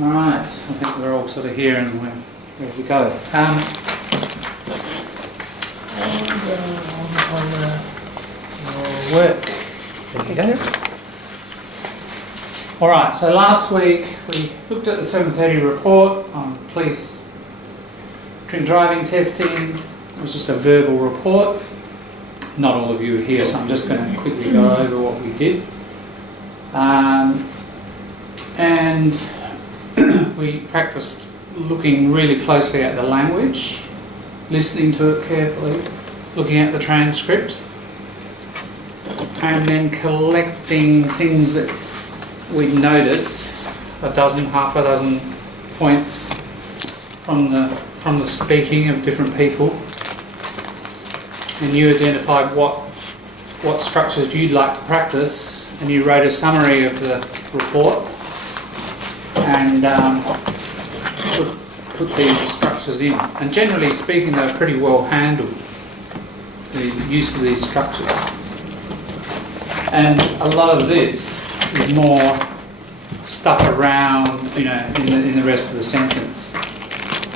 Alright, I think we're all sort of here and we're ready to go. On work. There you go. Alright, so last week we looked at the 7:30 report on police drink driving testing. It was just a verbal report. Not all of you are here, so I'm just going to quickly go over what we did. And we practiced looking really closely at the language, listening to it carefully, looking at the transcript, and then collecting things that we'd noticed, half a dozen points from the speaking of different people, and you identified what structures you'd like to practice, and you wrote a summary of the report and put these structures in. And generally speaking, they're pretty well handled, the use of these structures. And a lot of this is more stuff around, in the rest of the sentence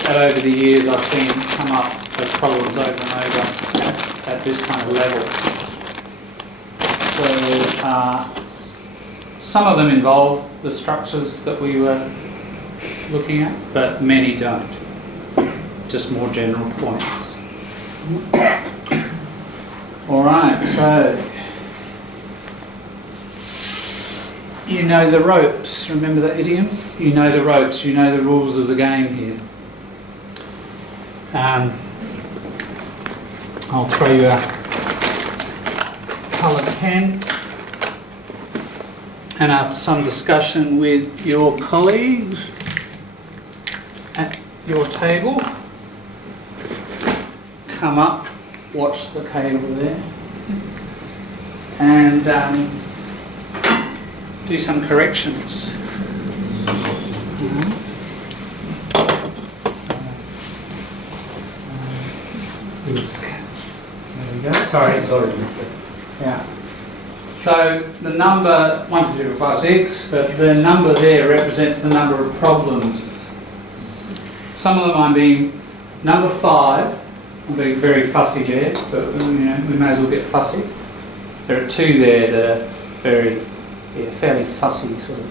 that over the years I've seen come up as problems over and over at this kind of level. So some of them involve the structures that we were looking at, but many don't. Just more general points. Alright, so you know the ropes. Remember that idiom? You know the ropes, you know the rules of the game here. I'll throw you a coloured pen, and after some discussion with your colleagues at your table, come up, watch the cable there, and do some corrections. There we go. Sorry. Yeah. So the number 1, 2, 3, 4, 5, 6, but the number there represents the number of problems. Some of them I'm being number 5. I'm being very fussy there, but we may as well get fussy. There are 2 there that are fairly fussy sort of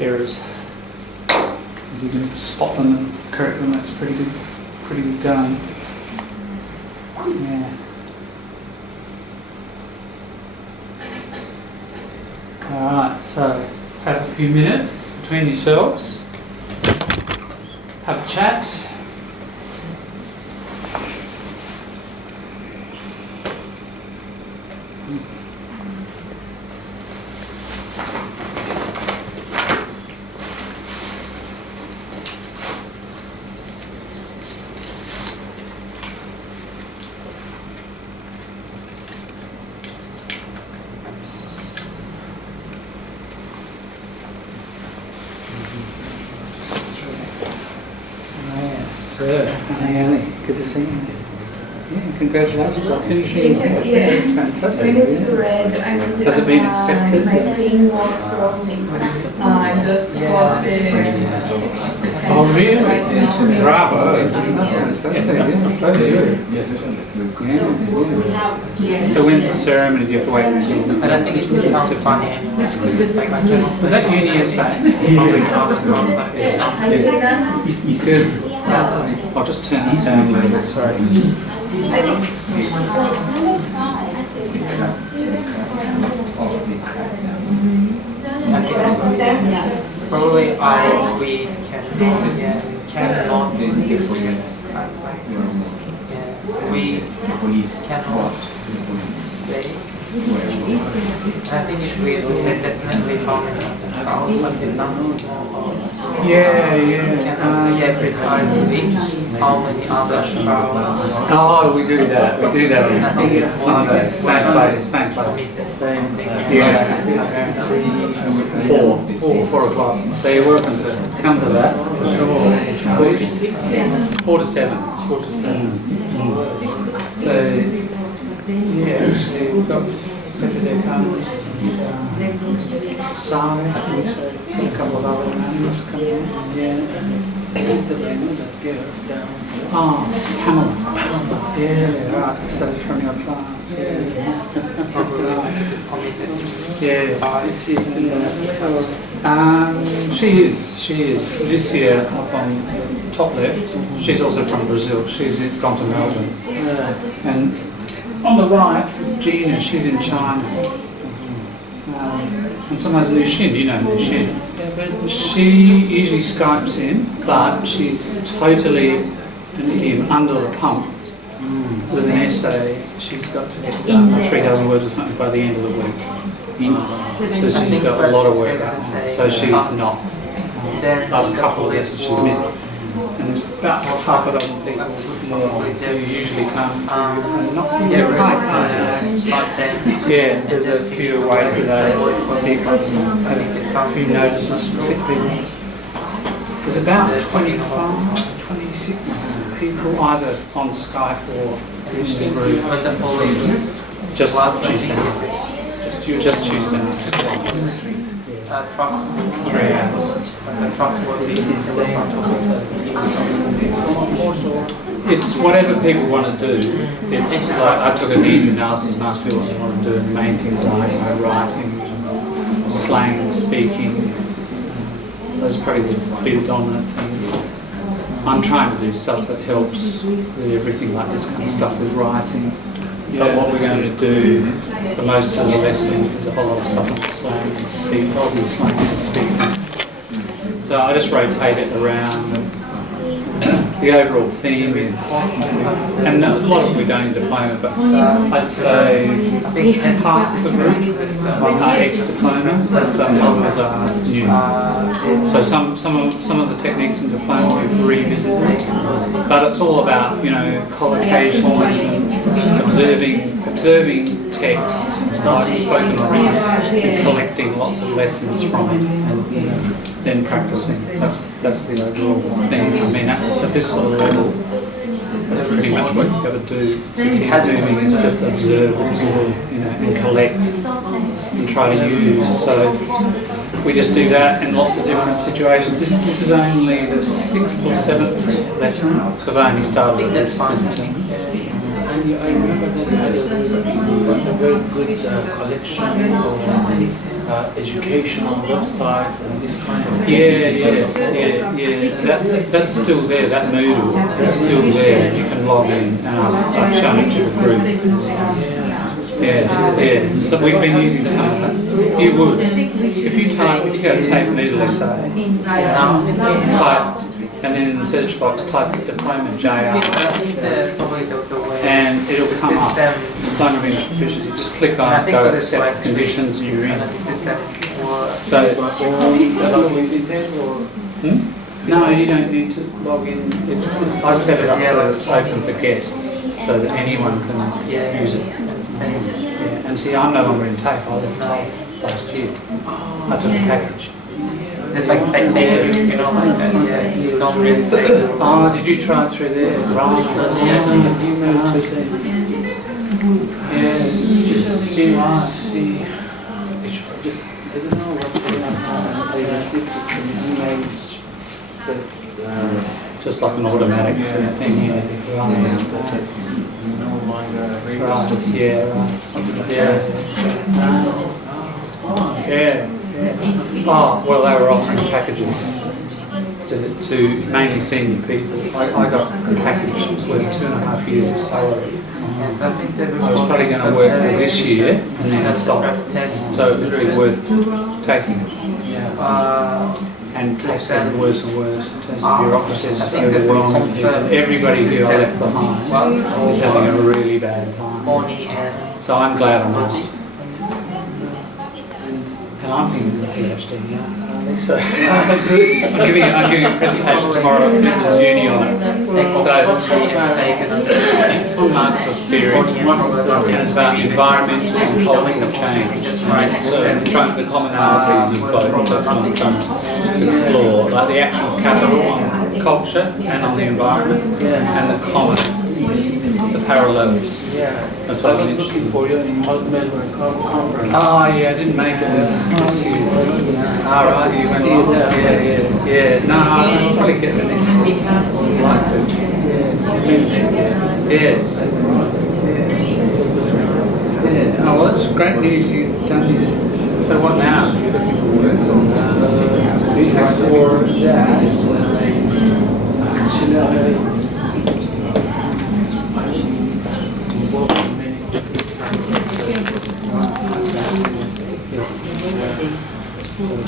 errors. If you can spot them and correct them, that's pretty good going. Yeah. Alright, so have a few minutes between yourselves. Have a chat. Good to see you. Yeah, congratulations on finishing. It's fantastic. When it's red, I was Has it been accepted? my screen was frozen. I just got the Oh, really? right now. Bravo. So when's the ceremony? Do you have to wait until? I don't think it sounds funny anymore. It's good with Was that uni essay? Good. I'll just turn this down a little bit, sorry. Probably we cannot discuss. We cannot say. I think if we definitely found sounds like the numbers. Yeah. Precisely how many other Oh, we do that. We do that. I think it's Same place. Same place. Yeah. 4 o'clock. So you're welcome to come to that for sure. 4 to 7. 4 to 7. So yeah, actually we've got Saturday comes. Sari, I think so. A couple of other names coming in. Oh, Pamela. Yeah, right. So from your class. Probably it's committed. Yeah. Is she still there? She is. This year, up on the top left, she's also from Brazil. She's gone to Melbourne. And on the right is Gina, she's in China. And sometimes Lu Xin, you know Lu Xin. She usually Skypes in, but she's totally under the pump with an essay. She's got to get done 3,000 words or something by the end of the week. So she's got a lot of work out. So she's not. Last couple of lessons she's missed. And there's about half a dozen people more who usually come to not yeah, there's a few away today, sick, a few notices from sick people. There's about 25, 26 people either on Skype or in the group. Just Tuesday night. It's whatever people want to do. It's like I took a needs analysis and asked people what they want to do. And the main things like writing, slang, speaking. Those are probably the big dominant things. I'm trying to do stuff that helps with everything like this kind of stuff with writing. But what we're going to do, the most of the lesson is a whole lot of stuff on slang and speak, obviously slang and speaking. So I just rotate it around. The overall theme is, and a lot of we don't in diploma, but I'd say half the group are ex-diploma, the others are new. So some of the techniques in diploma we've revisited, but it's all about, you know, collocation and observing text, like spoken or written, and collecting lots of lessons from it, and then practicing. That's the overall thing. I mean, at this sort of level, that's pretty much what you've got to do. Keep doing is just observe, you know, and collect and try to use. So we just do that in lots of different situations. This is only the 6th or 7th lesson because I only started this term. I remember that you had a very good collection of educational websites and this kind of thing. Yeah. That's still there. That Moodle is still there. You can log in, and I've shown it to the group. Yeah. So we've been using some of that. You would, if you go to Tape Moodle essay, type. And then in the search box, type diploma JR, and it'll come up. Diploma of English Proficiency. Just click on it, go accept conditions you're in. So, no, you don't need to log in. I set it up so it's open for guests, so that anyone can use it. Yeah. And see, I'm no longer in Tape. I left Tape last year. I took a package. There's like packages, you know, like that. Yeah, you don't really say. Oh, did you try it through there? Right. Yes, just see, I don't know what they have. They received just an email said, just like an automatic sort of thing, yeah. No longer Right, yeah. Oh, well, they were offering packages to mainly senior people. I got a package worth 2.5 years of salary. I was probably going to work for this year and then I stopped. So it was really worth taking it. And it's getting worse and worse in terms of bureaucracy. It's just overwhelming. Everybody who I left behind is having a really bad time. So I'm glad I'm not. And I'm thinking of a PhD, so I'm giving a presentation tomorrow at Fitness Uni on it. So Marxist theory, and it's about environmental and cultural change. So the commonalities of both, that's what I'm trying to explore, like the actual capital on culture and on the environment, and the common, the parallels. yeah. That's I what was I'm looking for you in Melbourne conference. Oh yeah, I didn't make it this year. All right, you went on. Yeah. No, I'll probably get the next one. I'd like to. Yeah. Oh, well, that's great news. You've done it. So what now? You're looking for work? For that, actually,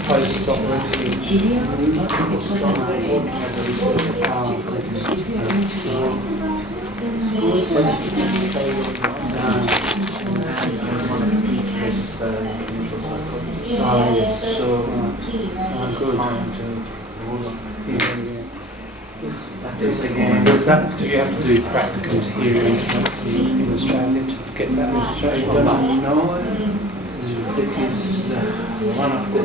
post-stop research. Do you have to do practicums here in Australia to get that registration done? No. It is one of the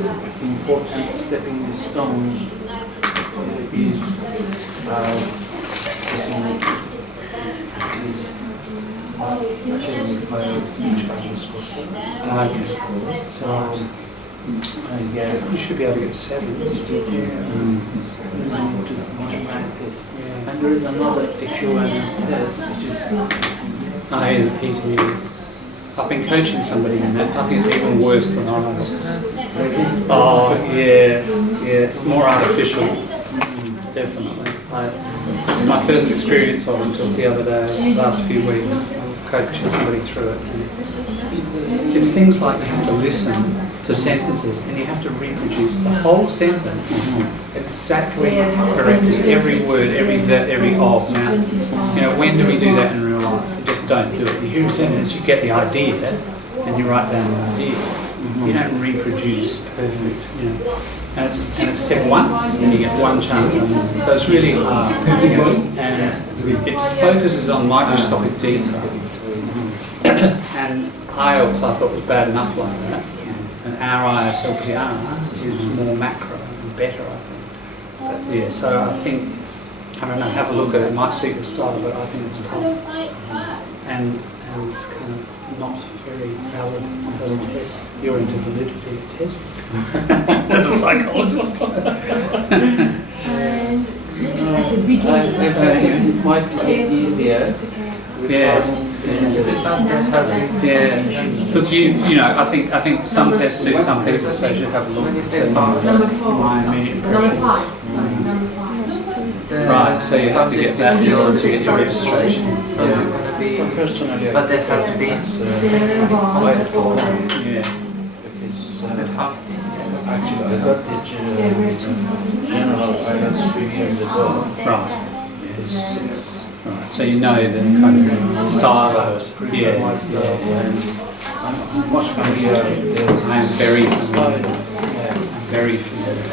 important stepping stones is getting this speech practice course. So yeah, you should be able to get 7. Practice. And there is another equivalent test which is I've been coaching somebody in that. I think it's even worse than IELTS. Oh, yeah. It's more artificial. Definitely. My first experience of it just the other day, last few weeks, coaching somebody through it. It's things like you have to listen to sentences and you have to reproduce the whole sentence exactly correctly, every word, every that, every of. Now, when do we do that in real life? You just don't do it. You hear a sentence, you get the idea, and you write down the idea. You don't reproduce perfect. And it's said once, and you get one chance on this. So it's really hard. And it focuses on microscopic detail. And IELTS I thought was bad enough like that. And our ISLPR is more macro and better, I think. But yeah, so I think, I don't know, have a look at it. It might suit your style, but I think it's tough. And kind of not very valid test. You're into validity tests as a psychologist. It might be just easier. Yeah. Look, I think some tests suit some people, so you should have a look. Number 4. My immediate Number impression. 5. Sorry, number 5. Right, so you have to get that in order to get your registration. So it's going to be, Personally, but there has been There was Yeah. that half. actually, I got the general IELTS 3 years ago. Right. Right. So you know the kind of style of it. Yeah. I'm much familiar with I am very familiar. the Very familiar.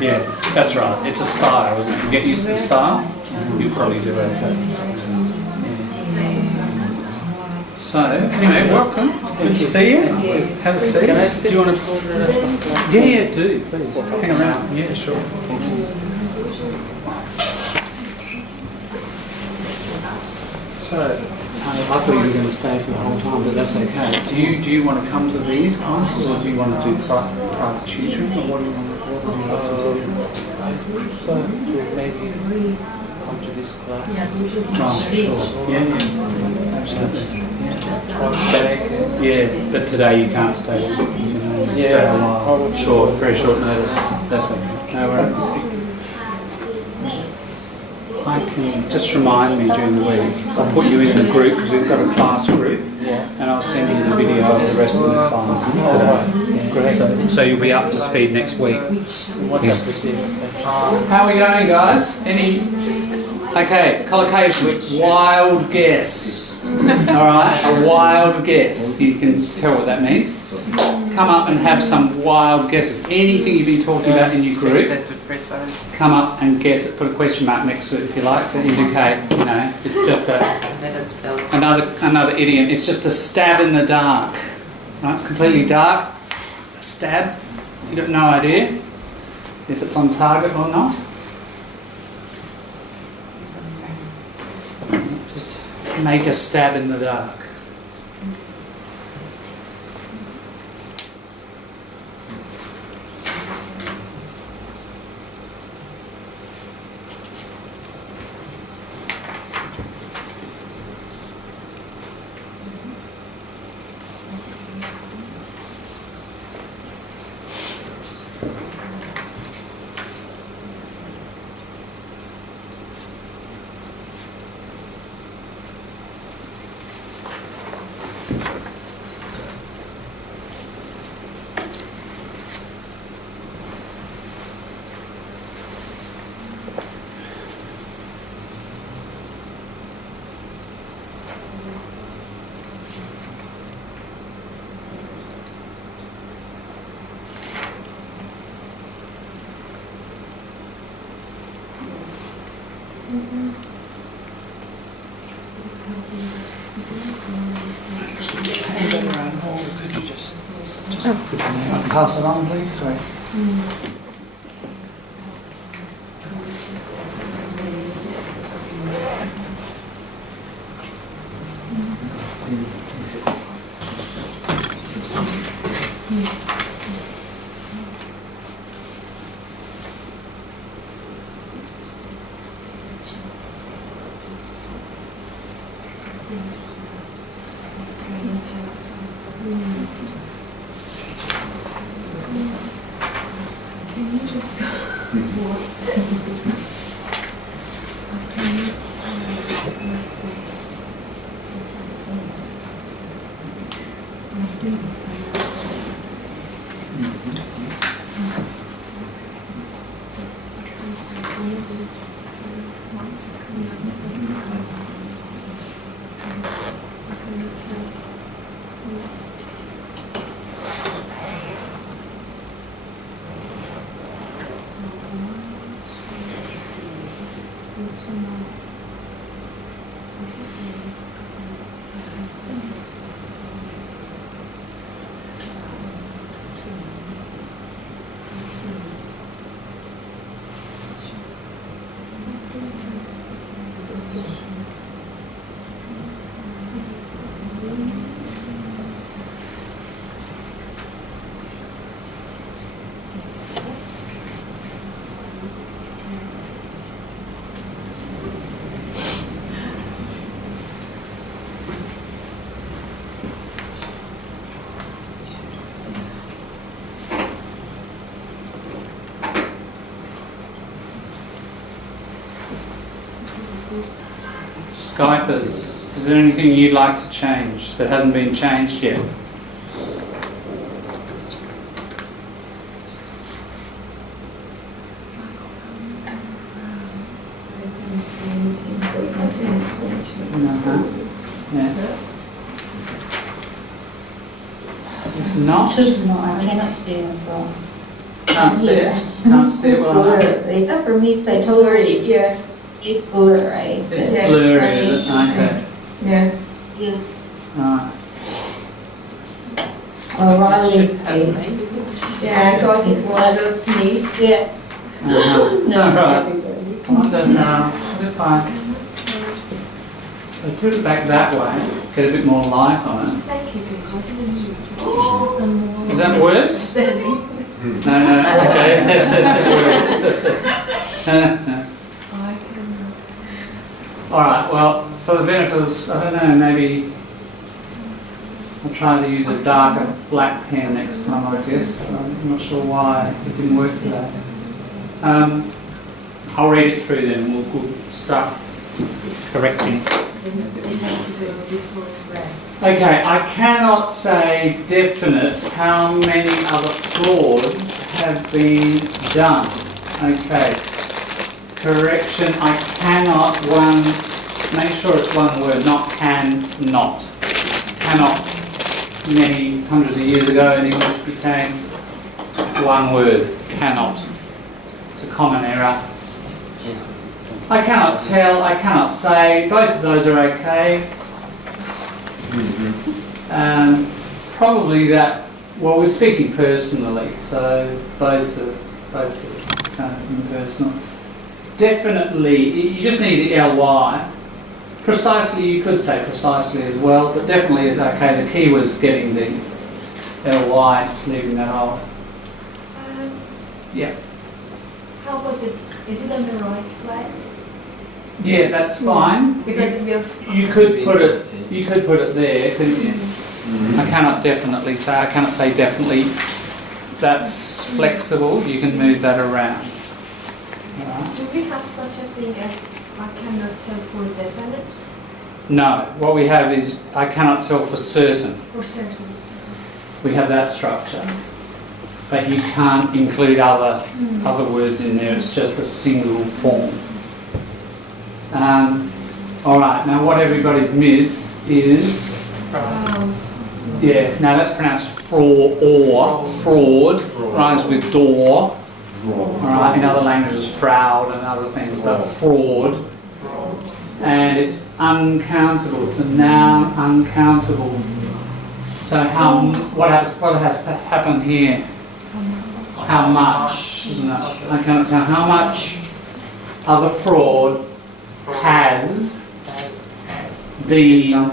Yeah, that's right. It's a style, isn't it? You get used to the style, you probably do okay. So, anyway, welcome. Good to see you. Have a seat. Can I sit? Do you want to? for the rest of the class? Yeah, do please. Hang around. Yeah, sure. So, I thought you were going to stay for the whole time, but that's okay. Do you want to come to these classes, or do you want to do private tutoring, or what do you want to do? I prefer to maybe come to this class. Oh, sure. Yeah, absolutely. Yeah, but today you can't stay. You can only stay a while. Short, very short notice. That's okay. No worries. I can just remind me during the week. I'll put you in the group because we've got a class group, and I'll send you the video of the rest of the class today. Great. So you'll be up to speed next week. What's up with you? How are we going, guys? Okay, collocation. Wild guess. All right, a wild guess. You can tell what that means. Come up and have some wild guesses. Anything you've been talking about in your group, come up and guess it. Put a question mark next to it if you like to indicate, it's just another idiom. It's just a stab in the dark. Right? It's completely dark. A stab. You got no idea if it's on target or not. Just make a stab in the dark. Could you just put your name and pass it on, please? Sorry. Skypers, is there anything you'd like to change that hasn't been changed yet? Yeah. If not, I cannot see as well. can't see it. Can't see it well enough. Later for me it's like Blurry, yeah. it's blur, right? It's Yeah, blurry, for me is it? it's the same. Okay. Yeah. Alright. Or Riley Should would say, have me. Yeah, I thought it was just me. yeah. No, right. I wonder now. We're fine. So turn it back that way. Get a bit more light on it. Thank you. Is that worse? No, okay. Alright, well, for the benefit of, I don't know, maybe I'll try to use a darker black pen next time, I guess. I'm not sure why it didn't work today. I'll read it through then, we'll start correcting. Okay, I cannot say definite how many other frauds have been done. Okay. Correction, I cannot, make sure it's one word, not can, not. Cannot, many hundreds of years ago in English became one word, cannot. It's a common error. I cannot tell, I cannot say, both of those are okay. Probably that, well, we're speaking personally, so both are kind of impersonal. Definitely, you just need the ly. Precisely, you could say precisely as well, but definitely is okay. The key was getting the ly, just leaving that off. Yeah. How about is it on the right place? Yeah, that's fine. Because if You could put it there, couldn't you? I cannot definitely say, I cannot say definitely. That's flexible, you can move that around. Alright. do we have such a thing as I cannot tell for definite No, what we have is I cannot tell for certain. or certain? We have that structure. But you can't include other words in there, it's just a single form. Alright, now what everybody's missed is, yeah, now that's pronounced fraud, rhymes with door. Alright, in other languages fraud and other things, but fraud, and it's uncountable. It's a noun, uncountable. So what has to happen here? How much, isn't it? I can't tell how much of a fraud has been,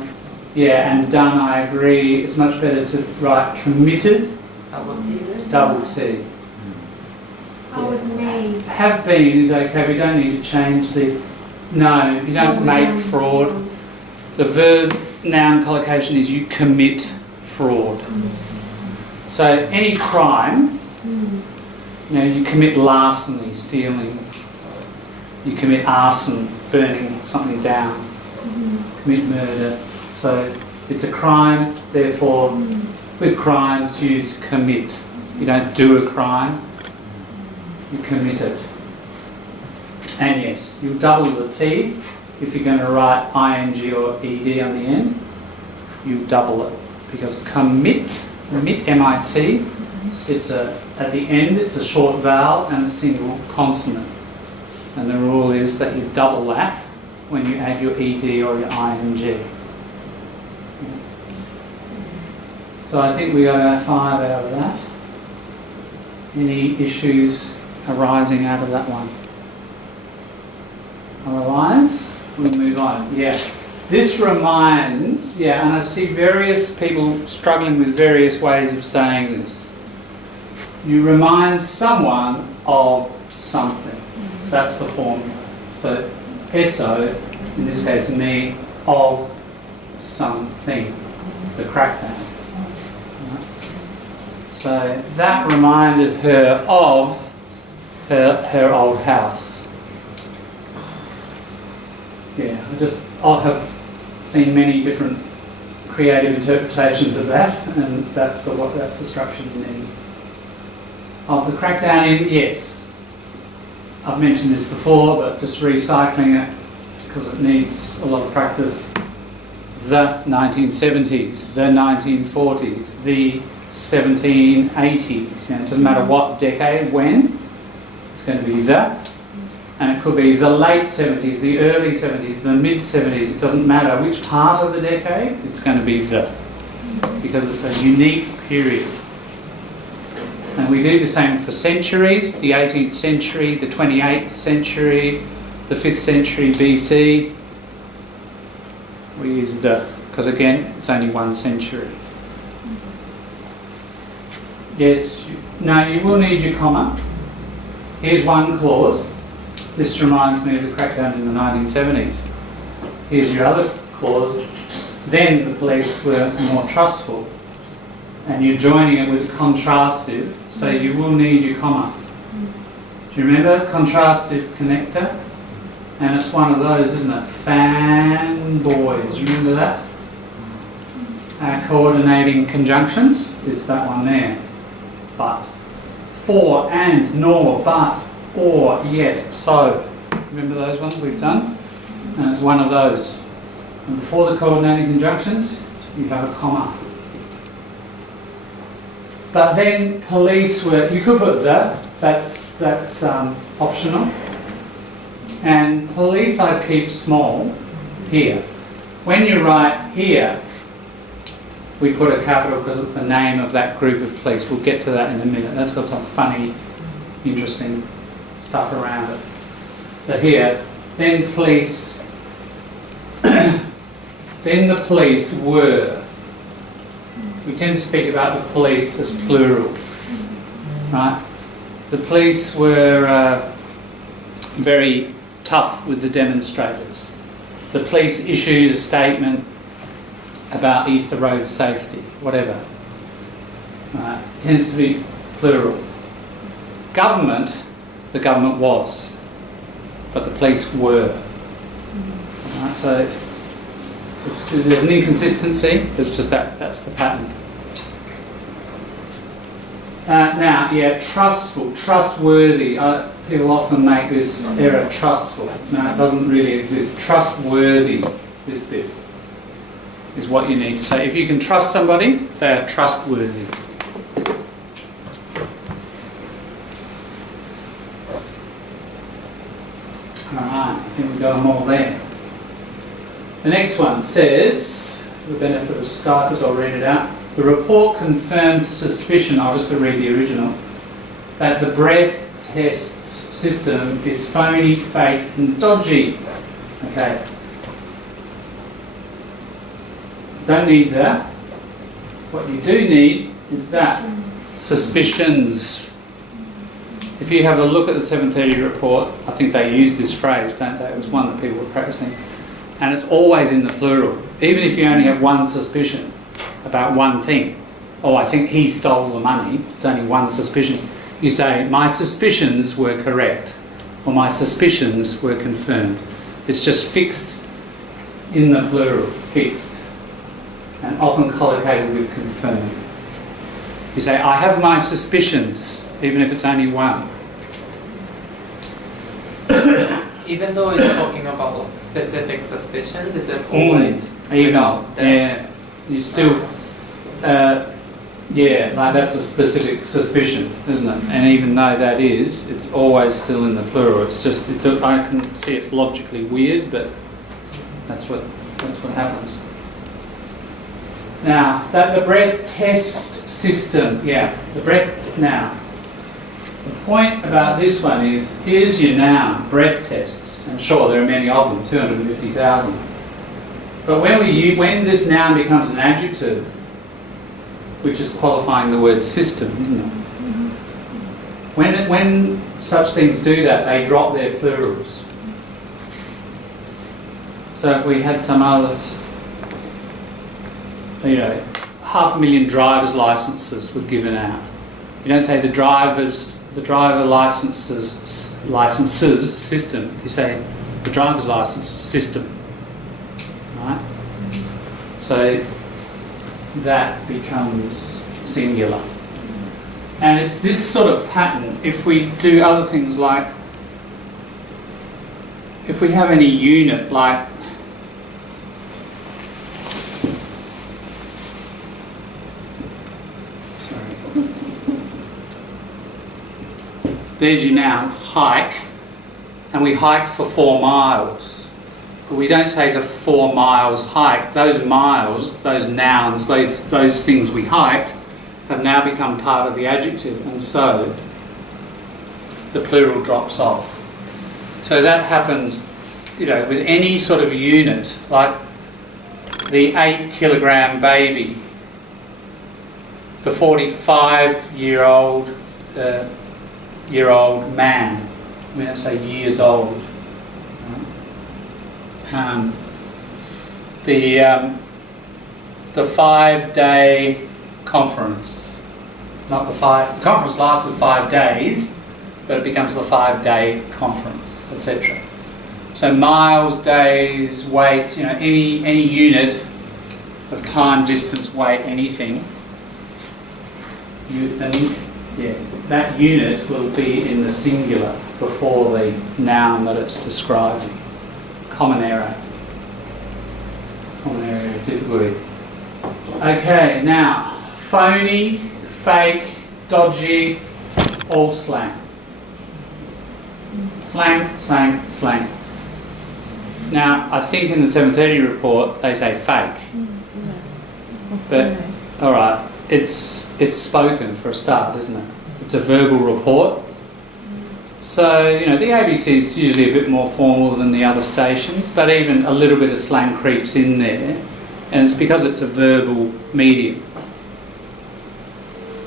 yeah, and done. I agree. It's much better to write committed, double T. I would make. Have been is okay. We don't need to change the. No, you don't make fraud. The verb noun collocation is you commit fraud. So any crime, you commit larceny, stealing. You commit arson, burning something down. Commit murder. So it's a crime. Therefore, with crimes, use commit. You don't do a crime. You commit it. And yes, you double the T. If you're going to write ing or ed on the end, you double it. Because commit, M-I-T, at the end it's a short vowel and a single consonant. And the rule is that you double that when you add your ed or your ing. So I think we got our 5 out of that. Any issues arising out of that one? Otherwise, we'll move on. Yeah. This reminds, and I see various people struggling with various ways of saying this. You remind someone of something. That's the formula. So, SO, in this case me, of something. The crackdown. So that reminded her of her old house. Yeah, I have seen many different creative interpretations of that, and that's the structure you need. Of the crackdown in, yes. I've mentioned this before, but just recycling it because it needs a lot of practice. The 1970s, the 1940s, the 1780s. It doesn't matter what decade, when. It's going to be the. And it could be the late 70s, the early 70s, the mid 70s. It doesn't matter which part of the decade, it's going to be the. Because it's a unique period. And we do the same for centuries, the 18th century, the 28th century, the 5th century BC. We use the, because again, it's only one century. Yes, you will need your comma. Here's one clause. This reminds me of the crackdown in the 1970s. Here's your other clause. Then the police were more trustful. And you're joining it with a contrastive, so you will need your comma. Do you remember contrastive connector? And it's one of those, isn't it? Fanboys. You remember that? Coordinating conjunctions. It's that one there. But. For, and, nor, but, or, yet, so. Remember those ones we've done? And it's one of those. And before the coordinating conjunctions, you have a comma. But then police were, you could put that's optional. And police I'd keep small here. When you write here, we put a capital because it's the name of that group of police. We'll get to that in a minute. That's got some funny, interesting stuff around it. But here, then police, then the police were. We tend to speak about the police as plural, right? The police were very tough with the demonstrators. The police issued a statement about Easter Road safety, whatever. Right? It tends to be plural. Government, the government was, but the police were. Right? So there's an inconsistency. It's just that's the pattern. Now, trustful, trustworthy. People often make this error, trustful. No, it doesn't really exist. Trustworthy, this bit, is what you need to say. If you can trust somebody, they are trustworthy. Alright, I think we've got them all there. The next one says, for the benefit of Skypers, I'll read it out. The report confirmed suspicion, I'll just read the original, that the breath tests system is phony, fake and dodgy. Okay. Don't need that. What you do need is that. Suspicions. If you have a look at the 730 report, I think they use this phrase, don't they? It was one that people were practicing. And it's always in the plural. Even if you only have one suspicion about one thing. Oh, I think he stole the money. It's only one suspicion. You say, my suspicions were correct. Or my suspicions were confirmed. It's just fixed in the plural. Fixed. And often collocated with confirmed. You say, I have my suspicions, even if it's only one. Even though it's talking about specific suspicions, is it always even, without the... yeah, you still, yeah, like that's a specific suspicion, isn't it? And even though that is, it's always still in the plural. It's just, I can see it's logically weird, but that's what happens. Now, the breath test system, yeah, the breath, now, the point about this one is, here's your noun, breath tests, and sure, there are many of them, 250,000. But when this noun becomes an adjective, which is qualifying the word system, isn't it? When such things do that, they drop their plurals. So if we had some others, 500,000 driver's licenses were given out. You don't say the driver licenses system. You say the driver's license system. Right? So that becomes singular. And it's this sort of pattern. If we do other things like, if we have any unit like, there's your noun, hike, and we hiked for 4 miles. But we don't say the 4 miles hike. Those miles, those nouns, those things we hiked have now become part of the adjective, and so the plural drops off. So that happens, with any sort of unit, like the 8-kilogram baby, the 45-year-old man. We don't say years old. The 5-day conference. Not the conference lasted 5 days, but it becomes the 5-day conference, etc. So miles, days, weight, any unit of time, distance, weight, anything. That unit will be in the singular before the noun that it's describing. Common area of difficulty. Okay, now, phony, fake, dodgy, all slang. Slang. Now, I think in the 730 report they say fake. But, alright, it's spoken for a start, isn't it? It's a verbal report. So, the ABC is usually a bit more formal than the other stations, but even a little bit of slang creeps in there, and it's because it's a verbal medium.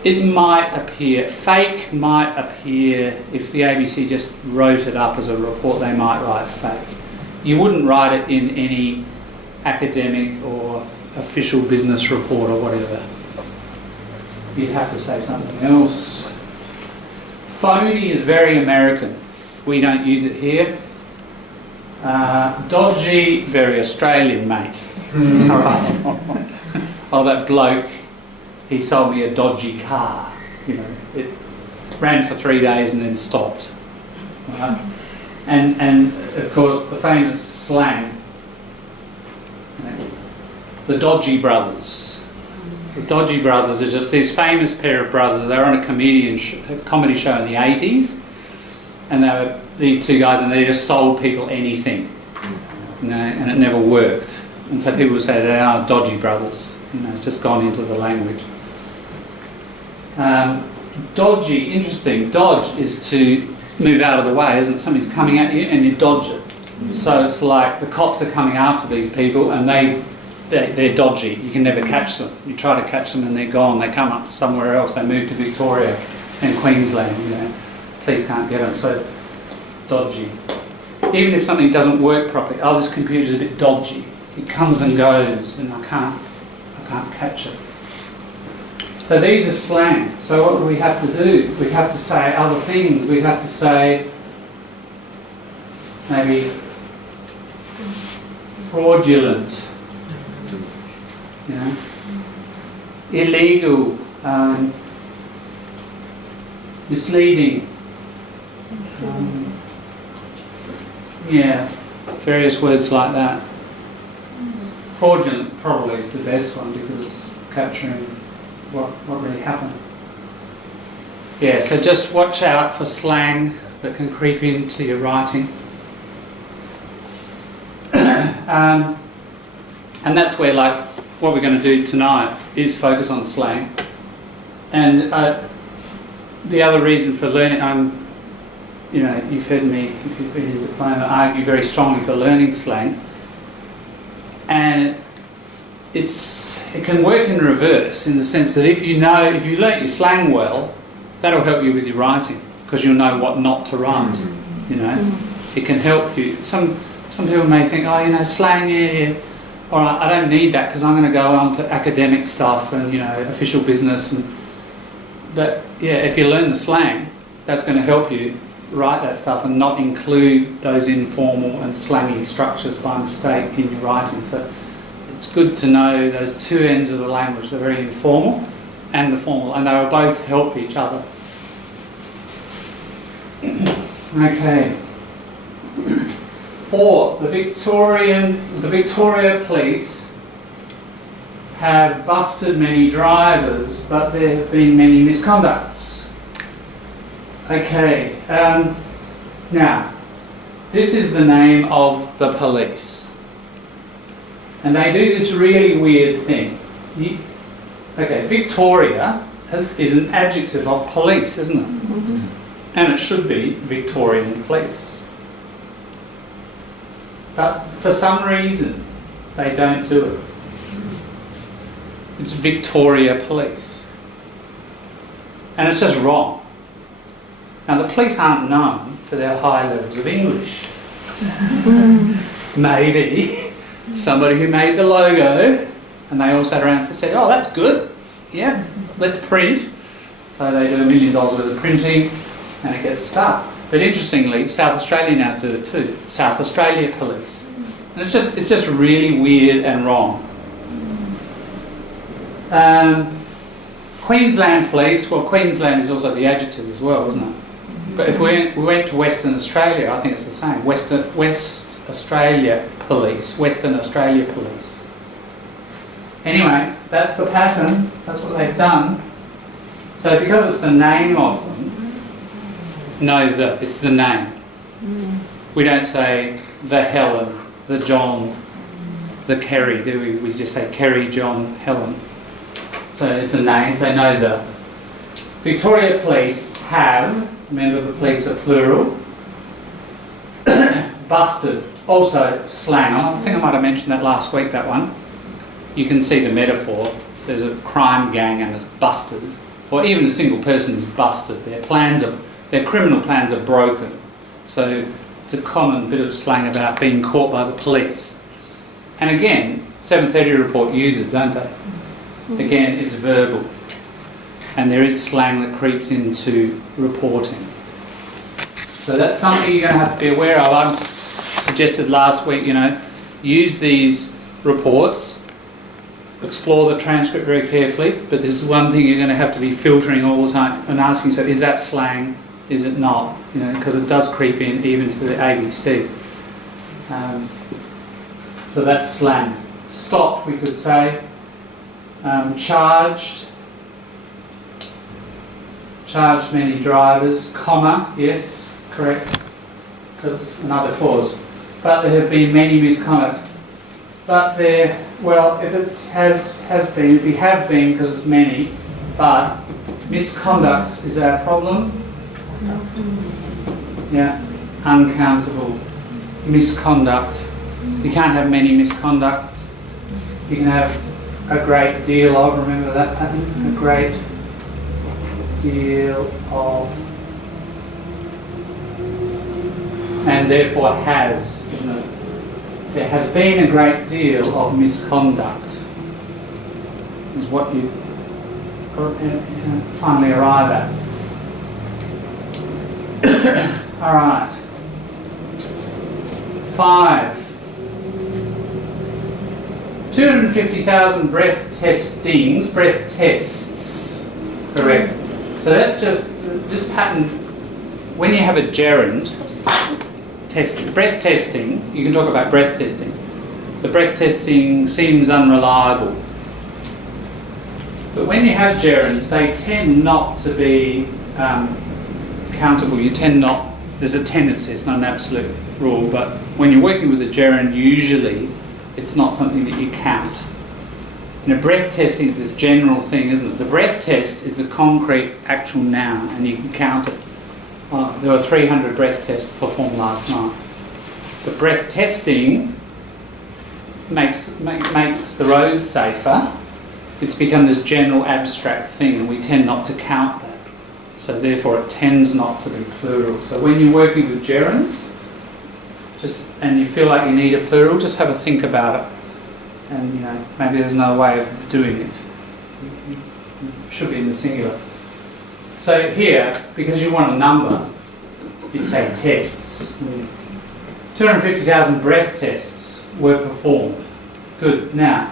It might appear, fake might appear, if the ABC just wrote it up as a report, they might write fake. You wouldn't write it in any academic or official business report or whatever. You'd have to say something else. Phony is very American. We don't use it here. Dodgy, very Australian, mate. All right. Oh, that bloke, he sold me a dodgy car. It ran for 3 days and then stopped. Right? And of course, the famous slang, the Dodgy Brothers. The Dodgy Brothers are just these famous pair of brothers. They were on a comedy show in the 80s, and they were these two guys, and they just sold people anything. you know, and it never worked. And so people would say they are dodgy brothers. You know, it's just gone into the language. Dodgy, interesting. Dodge is to move out of the way, isn't it? Something's coming at you and you dodge it. So it's like the cops are coming after these people and they're dodgy. You can never catch them. You try to catch them and they're gone. They come up somewhere else. They move to Victoria and Queensland. You know, police can't get them. So dodgy. Even if something doesn't work properly, oh, this computer's a bit dodgy. It comes and goes, and I can't catch it. So these are slang. So what do we have to do? We have to say other things. We have to say maybe fraudulent, you know, illegal, misleading, yeah, various words like that. Fraudulent probably is the best one because it's capturing what really happened. Yeah, so just watch out for slang that can creep into your writing. And that's where, like, what we're going to do tonight is focus on slang. And the other reason for learning, you know, you've heard me, if you've been in diploma, argue very strongly for learning slang. And it can work in reverse in the sense that if you learn your slang well, that'll help you with your writing because you'll know what not to write. You know, it can help you. Some people may think, oh, you know, slang, yeah. All right, I don't need that because I'm going to go on to academic stuff and, you know, official business. But yeah, if you learn the slang, that's going to help you write that stuff and not include those informal and slangy structures by mistake in your writing. So it's good to know those two ends of the language, the very informal and the formal, and they will both help each other. Okay. 4. The Victoria Police have busted many drivers, but there have been many misconducts. Okay, now, this is the name of the police. And they do this really weird thing. Okay, Victoria is an adjective of police, isn't it? Mm-hmm. And it should be Victorian Police. But for some reason, they don't do it. It's Victoria Police. And it's just wrong. Now, the police aren't known for their high levels of English. Maybe somebody who made the logo, and they all sat around and said, oh, that's good. Yeah, let's print. So they do $1 million worth of printing, and it gets stuck. But interestingly, South Australia now do it too. South Australia Police. And it's just really weird and wrong. Queensland Police, well, Queensland is also the adjective as well, isn't it? But if we went to Western Australia, I think it's the same. West Australia Police. Western Australia Police. Anyway, that's the pattern. That's what they've done. So because it's the name of them, it's the name. We don't say the Helen, the John, the Kerry, do we? We just say Kerry, John, Helen. So it's a name, so know the. Victoria Police have, remember the police are plural, busted, also slang. I think I might have mentioned that last week, that one. You can see the metaphor. There's a crime gang and it's busted. Or even a single person is busted. Their criminal plans are broken. So it's a common bit of slang about being caught by the police. And again, 730 report use it, don't they? Again, it's verbal. And there is slang that creeps into reporting. So that's something you're going to have to be aware of. I suggested last week, use these reports, explore the transcript very carefully, but this is one thing you're going to have to be filtering all the time and asking yourself, is that slang? Is it not? Because it does creep in even to the ABC. So that's slang. Stopped, we could say. Charged many drivers, comma, yes, correct, because it's another clause. but there have been many misconducts. But there, well, if it has been, we have been because it's many, but misconducts is our problem. Yeah, uncountable misconduct. You can't have many misconducts. You can have a great deal of, remember that pattern? A great deal of, and therefore has, isn't it? There has been a great deal of misconduct, is what you finally arrive at. All right. 5. 250,000 breath tests, correct. So that's just, this pattern, when you have a gerund, breath testing, you can talk about breath testing. The breath testing seems unreliable. But when you have gerunds, they tend not to be countable. You tend not, there's a tendency, it's not an absolute rule, but when you're working with a gerund, usually it's not something that you count. You know, breath testing is this general thing, isn't it? The breath test is the concrete actual noun, and you can count it. There were 300 breath tests performed last night. But breath testing makes the roads safer. It's become this general abstract thing, and we tend not to count that. So therefore it tends not to be plural. So when you're working with gerunds, and you feel like you need a plural, just have a think about it. And maybe there's another way of doing it. It should be in the singular. So here, because you want a number, you'd say tests. 250,000 breath tests were performed. Good. Now,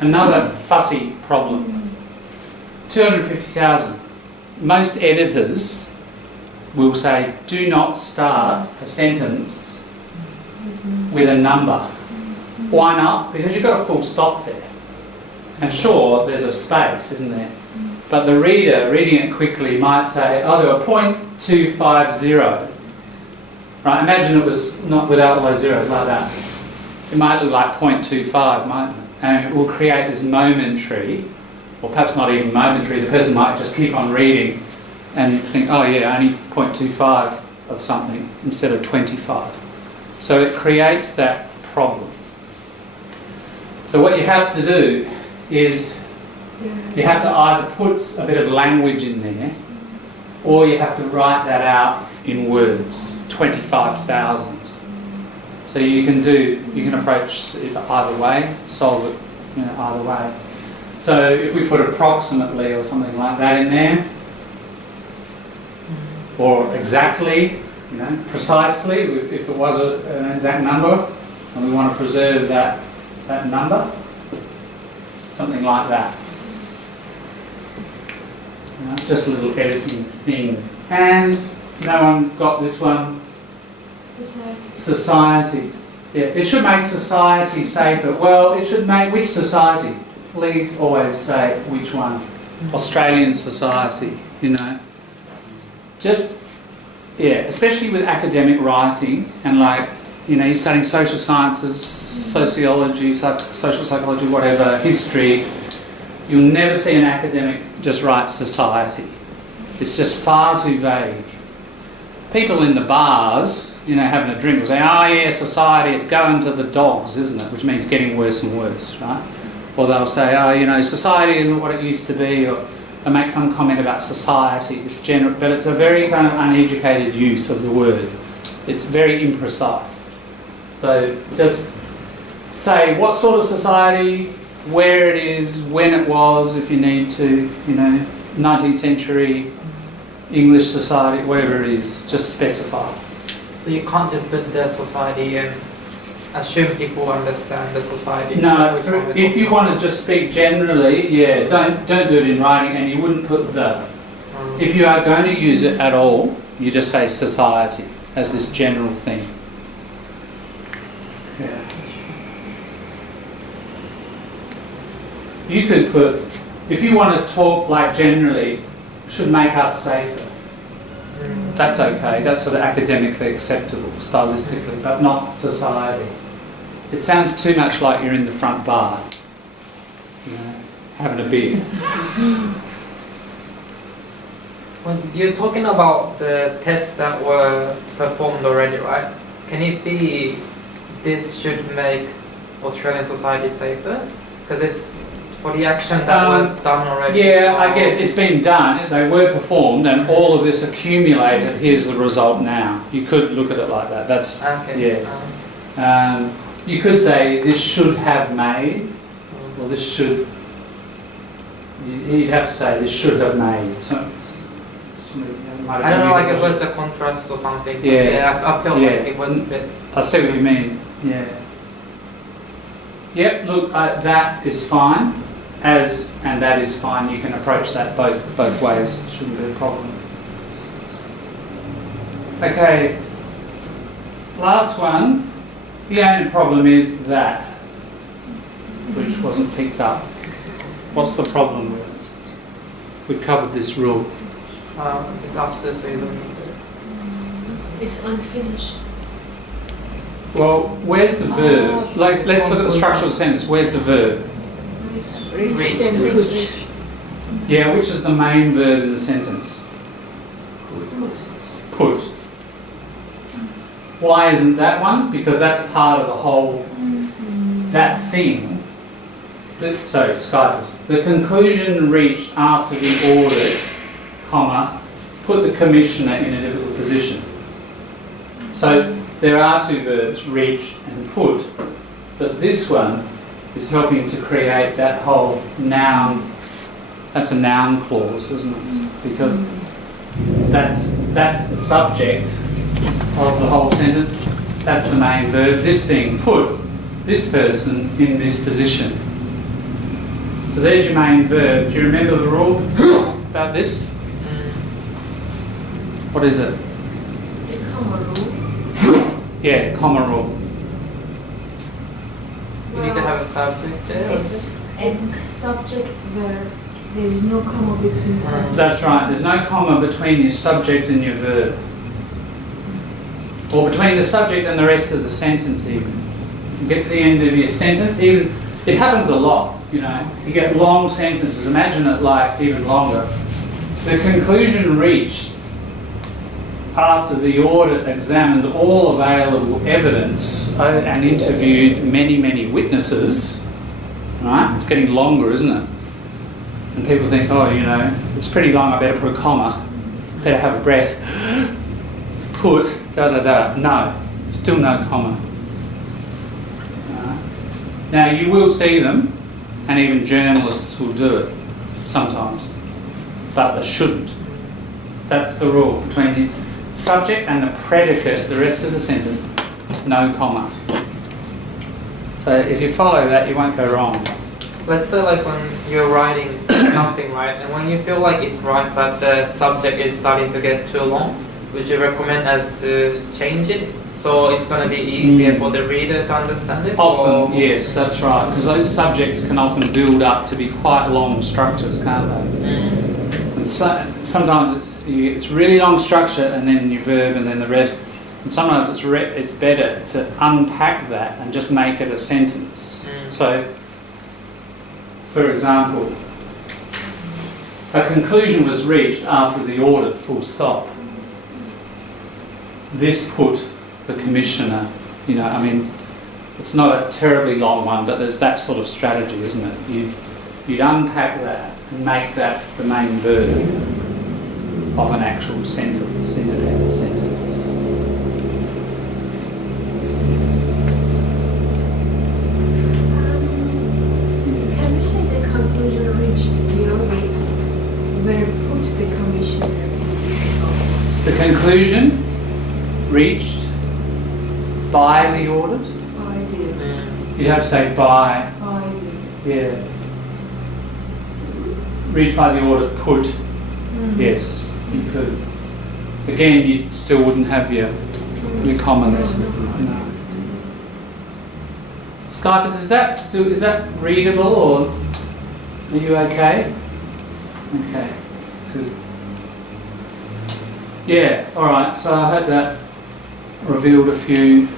another fussy problem. 250,000. Most editors will say, do not start a sentence with a number. Why not? Because you've got a full stop there. And sure, there's a space, isn't there? But the reader, reading it quickly, might say, oh, there were 0.250. Right, imagine it was not without all those zeros like that. It might look like 0.25, mightn't it? And it will create this momentary, or perhaps not even momentary, the person might just keep on reading and think, oh yeah, only 0.25 of something instead of 25. So it creates that problem. So what you have to do is you have to either put a bit of language in there, or you have to write that out in words, 25,000. So you can approach it either way, solve it either way. So if we put approximately or something like that in there, or exactly, precisely, if it was an exact number, and we want to preserve that number, something like that. Just a little editing thing. And no one got this one? Society. Yeah, it should make society safer. Well, it should make which society? Please always say which one. Australian society, Just, especially with academic writing and you're studying social sciences, sociology, social psychology, whatever, history, you'll never see an academic just write society. It's just far too vague. People in the bars, having a drink will say, oh yeah, society, it's going to the dogs, isn't it? Which means getting worse and worse, right? Or they'll say, oh, society isn't what it used to be, or they make some comment about society. It's general, but it's a very kind of uneducated use of the word. It's very imprecise. So just say what sort of society, where it is, when it was, if you need to, 19th century English society, whatever it is, just specify. So you can't just put the society and assume people understand the society. No, if you want to just speak generally, don't do it in writing, and you wouldn't put the. If you are going to use it at all, you just say society as this general thing. Yeah. You could put, if you want to talk generally, should make us safer. That's okay. That's sort of academically acceptable, stylistically, but not society. It sounds too much like you're in the front bar, you know, having a beer. When you're talking about the tests that were performed already, right? Can it be this should make Australian society safer? Because it's for the action that was done already. Yeah, so- I guess it's been done. They were performed, and all of this accumulated. Here's the result now. You could look at it like that. That's Okay. yeah. You could say this should have made, or this should. You'd have to say this should have made. I don't know, like it was a contrast or something. Yeah. I felt Yeah. like it was a bit. I see what you mean. Yeah. Yep. Look, that is fine. And that is fine. You can approach that both ways. It shouldn't be a problem. Okay. Last one. The only problem is that, which wasn't picked up. What's the problem with it? We covered this rule. It's after, so you don't need it. It's unfinished. Well, where's the verb? Like, let's look at the structural sentence. Where's the verb? Reached and pushed. Yeah, which is the main verb in the sentence? Put. Why isn't that one? Because that's part of the whole, that thing. Sorry, Skypers. The conclusion reached after the audit, comma, put the commissioner in a difficult position. So there are two verbs, reach and put, but this one is helping to create that whole noun. That's a noun clause, isn't it? Because that's the subject of the whole sentence. That's the main verb. This thing, put this person in this position. So there's your main verb. Do you remember the rule about this? What is it? The comma rule. Yeah, comma rule. You need to have a subject there. It's and subject verb. There is no comma between subject. That's right. There's no comma between your subject and your verb. Or between the subject and the rest of the sentence even. You get to the end of your sentence, even, it happens a lot, you know. You get long sentences, imagine it like even longer. The conclusion reached after the audit examined all available evidence and interviewed many witnesses, right? It's getting longer, isn't it? And people think, oh, you know, it's pretty long, I better put a comma, better have a breath, put, da-da-da. No, still no comma. Right. Now, you will see them, and even journalists will do it sometimes, but they shouldn't. That's the rule between the subject and the predicate, the rest of the sentence, no comma. So if you follow that, you won't go wrong. Let's say like when you're writing something, right, and when you feel like it's right but the subject is starting to get too long, would you recommend us to change it so it's going to be easier for the reader to understand it? Often, or? yes, that's right, because those subjects can often build up to be quite long structures, can't they? And so, sometimes it's really long structure and then your verb and then the rest. And sometimes it's better to unpack that and just make it a sentence. So, for example, a conclusion was reached after the audit, full stop. This put the commissioner, you know, I mean, it's not a terribly long one, but there's that sort of strategy, isn't it? You'd unpack that and make that the main verb of an actual sentence, independent sentence. Can we say the conclusion reached the audit where put the commissioner? The conclusion reached by the audit. By the You'd have to say by, yeah. Reached by the audit, put, yes, you could. Again, you still wouldn't have your comma there. No. Skypers, is that readable, or are you okay? Okay, good. Yeah, all right. So I hope that revealed a few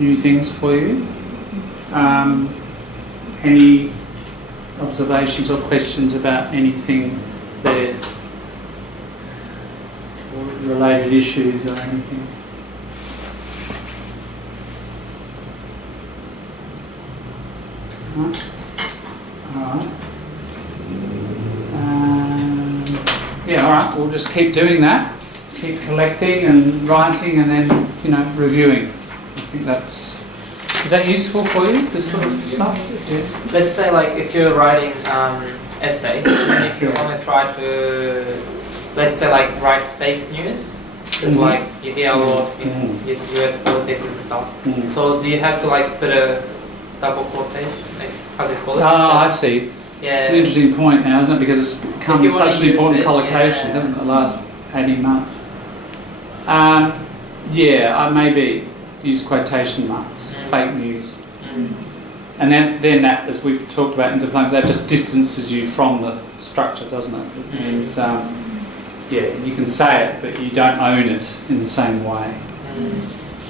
new things for you. Any observations or questions about anything there? Or related issues or anything? Right. All right. Yeah, all right. We'll just keep doing that. Keep collecting and writing and then, reviewing. I think that's... Is that useful for you, this sort of stuff? Yeah. Let's say like if you're writing essay, and if you want to try to, let's say like write fake news, it's like you hear a lot in US politics and stuff. So do you have to like put a double quotation, like how do you call it? I see. Yeah. It's an interesting point now, isn't it? Because it's become such an important collocation, hasn't it, the last 18 months? I maybe use quotation marks, fake news. And then that, as we've talked about in diploma, that just distances you from the structure, doesn't it? It means, you can say it, but you don't own it in the same way.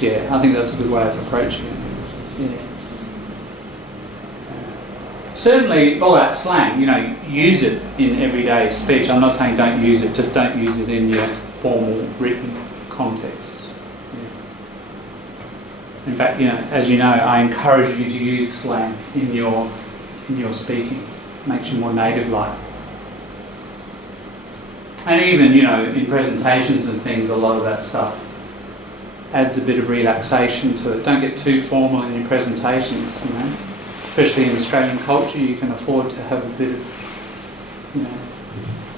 Yeah, I think that's a good way of approaching it. Yeah. Certainly, all that slang, use it in everyday speech. I'm not saying don't use it, just don't use it in your formal written contexts. Yeah. In fact, as you know, I encourage you to use slang in your speaking. It makes you more native-like. And even, in presentations and things, a lot of that stuff adds a bit of relaxation to it. Don't get too formal in your presentations, Especially in Australian culture, you can afford to have a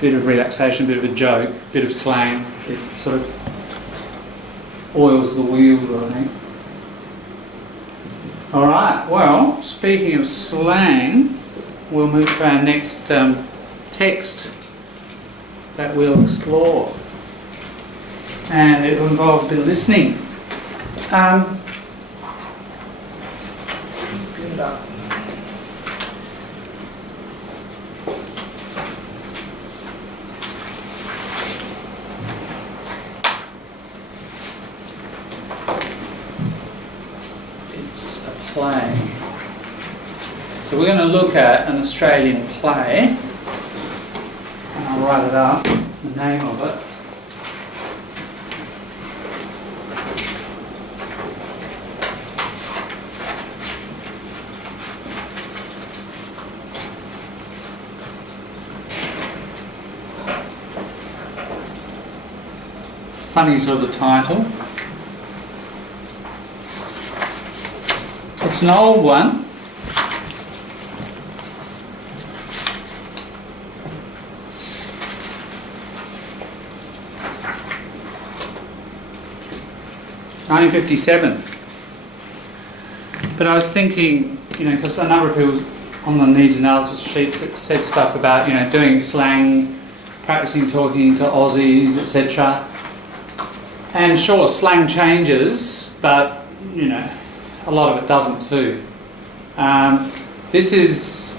bit of relaxation, a bit of a joke, a bit of slang. It sort of oils the wheels, I think. All right. Well, speaking of slang, we'll move to our next text that we'll explore, and it will involve a bit of listening. Get it up. Play. So we're going to look at an Australian play, and I'll write it up, the name of it. Funny sort of title. It's an old one. (1957). But I was thinking, because a number of people on the needs analysis sheets that said stuff about, doing slang, practicing talking to Aussies, etc. And sure, slang changes, but a lot of it doesn't too. This is,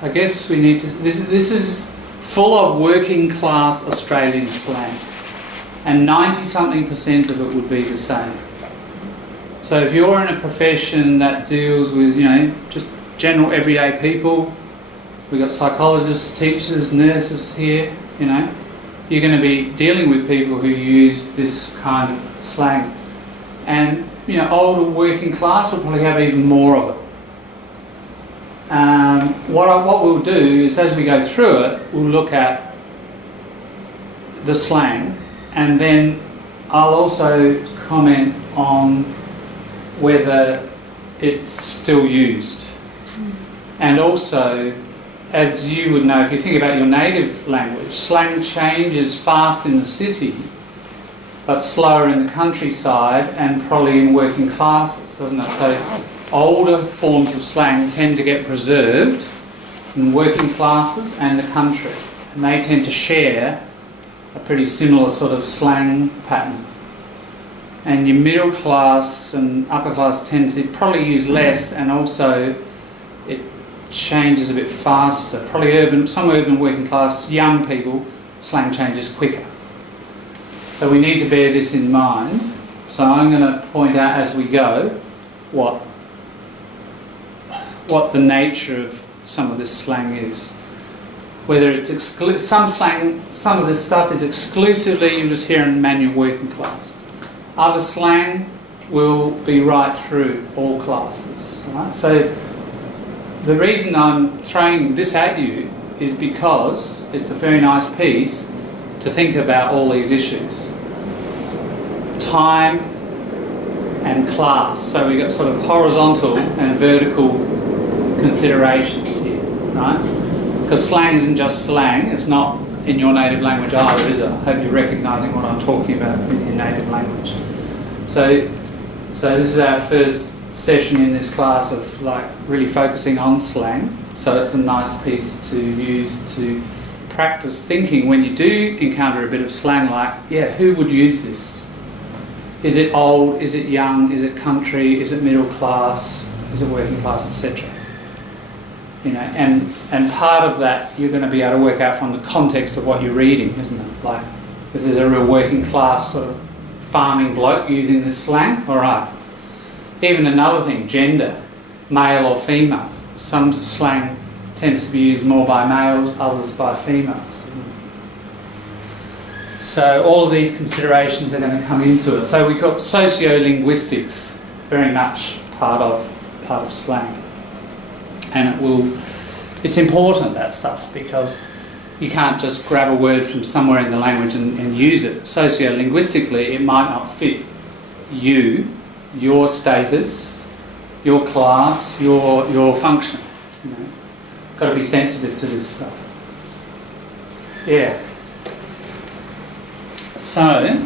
I guess we need to, this is full of working class Australian slang, and 90-something% of it would be the same. So if you're in a profession that deals with, just general everyday people, we've got psychologists, teachers, nurses here, you're going to be dealing with people who use this kind of slang. And, older working class will probably have even more of it. What we'll do is, as we go through it, we'll look at the slang, and then I'll also comment on whether it's still used. And also, as you would know, if you think about your native language, slang changes fast in the city, but slower in the countryside and probably in working classes, doesn't it? So older forms of slang tend to get preserved in working classes and the country, and they tend to share a pretty similar sort of slang pattern. And your middle class and upper class tend to probably use less, and also it changes a bit faster. Probably some urban working class young people slang changes quicker. So we need to bear this in mind. So I'm going to point out as we go what the nature of some of this slang is. Whether it's some slang, some of this stuff is exclusively you just hear in manual working class. Other slang will be right through all classes. Right? So the reason I'm throwing this at you is because it's a very nice piece to think about all these issues. Time and class. So we've got sort of horizontal and vertical considerations here, right? Because slang isn't just slang, it's not in your native language either, is it? I hope you're recognising what I'm talking about in your native language. So this is our first session in this class of like really focusing on slang. So it's a nice piece to use to practice thinking when you do encounter a bit of slang, like, yeah, who would use this? Is it old? Is it young? Is it country? Is it middle class? Is it working class, etc.? You know, and part of that you're going to be able to work out from the context of what you're reading, isn't it? Like, if there's a real working class sort of farming bloke using this slang, all right. Even another thing, gender, male or female. Some slang tends to be used more by males, others by females. So all of these considerations are going to come into it. So we've got sociolinguistics, very much part of slang. And it's important, that stuff, because you can't just grab a word from somewhere in the language and use it. Sociolinguistically, it might not fit you, your status, your class, your function. You know, got to be sensitive to this stuff. Yeah. So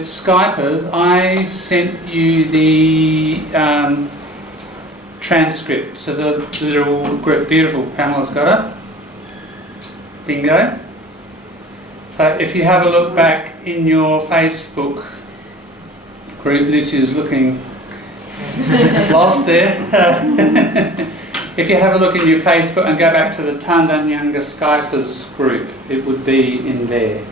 Skypers, I sent you the transcript. So the little group, beautiful Pamela's got it. Bingo. So if you have a look back in your Facebook group, Lucia's looking lost there. If you have a look in your Facebook and go back to the Tandanyanga Skypers group, it would be in there.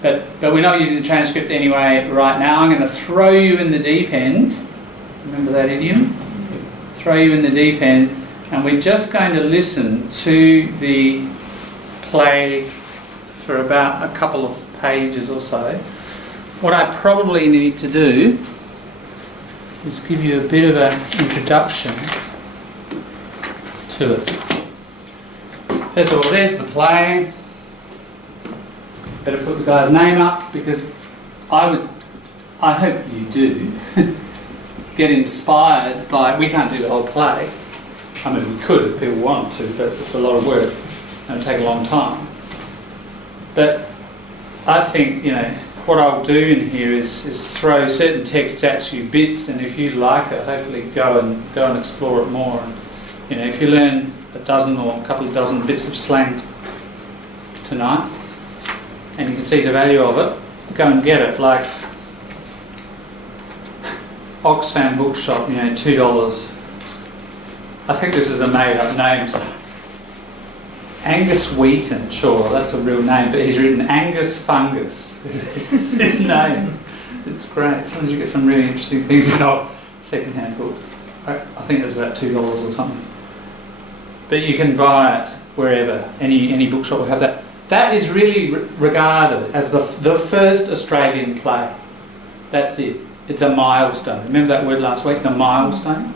But we're not using the transcript anyway right now. I'm going to throw you in the deep end. Remember that idiom? Throw you in the deep end, and we're just going to listen to the play for about a couple of pages or so. What I probably need to do is give you a bit of an introduction to it. First of all, there's the play. Better put the guy's name up, because I hope you do get inspired by, we can't do the whole play. I mean, we could if people want to, but it's a lot of work and it'll take a long time. But I think, you know, what I'll do in here is throw certain texts at you, bits, and if you like it, hopefully go and explore it more. And, you know, if you learn a dozen or a couple of dozen bits of slang tonight, and you can see the value of it, go and get it. Like Oxfam Bookshop, you know, $2. I think this is a made-up name. So Angus Wheaton, sure, that's a real name, but he's written Angus Fungus. It's his name. It's great. Sometimes you get some really interesting things in our second-hand books. I think it's about $2 or something. But you can buy it wherever. Any bookshop will have that. That is really regarded as the first Australian play. That's it. It's a milestone. Remember that word last week, the milestone?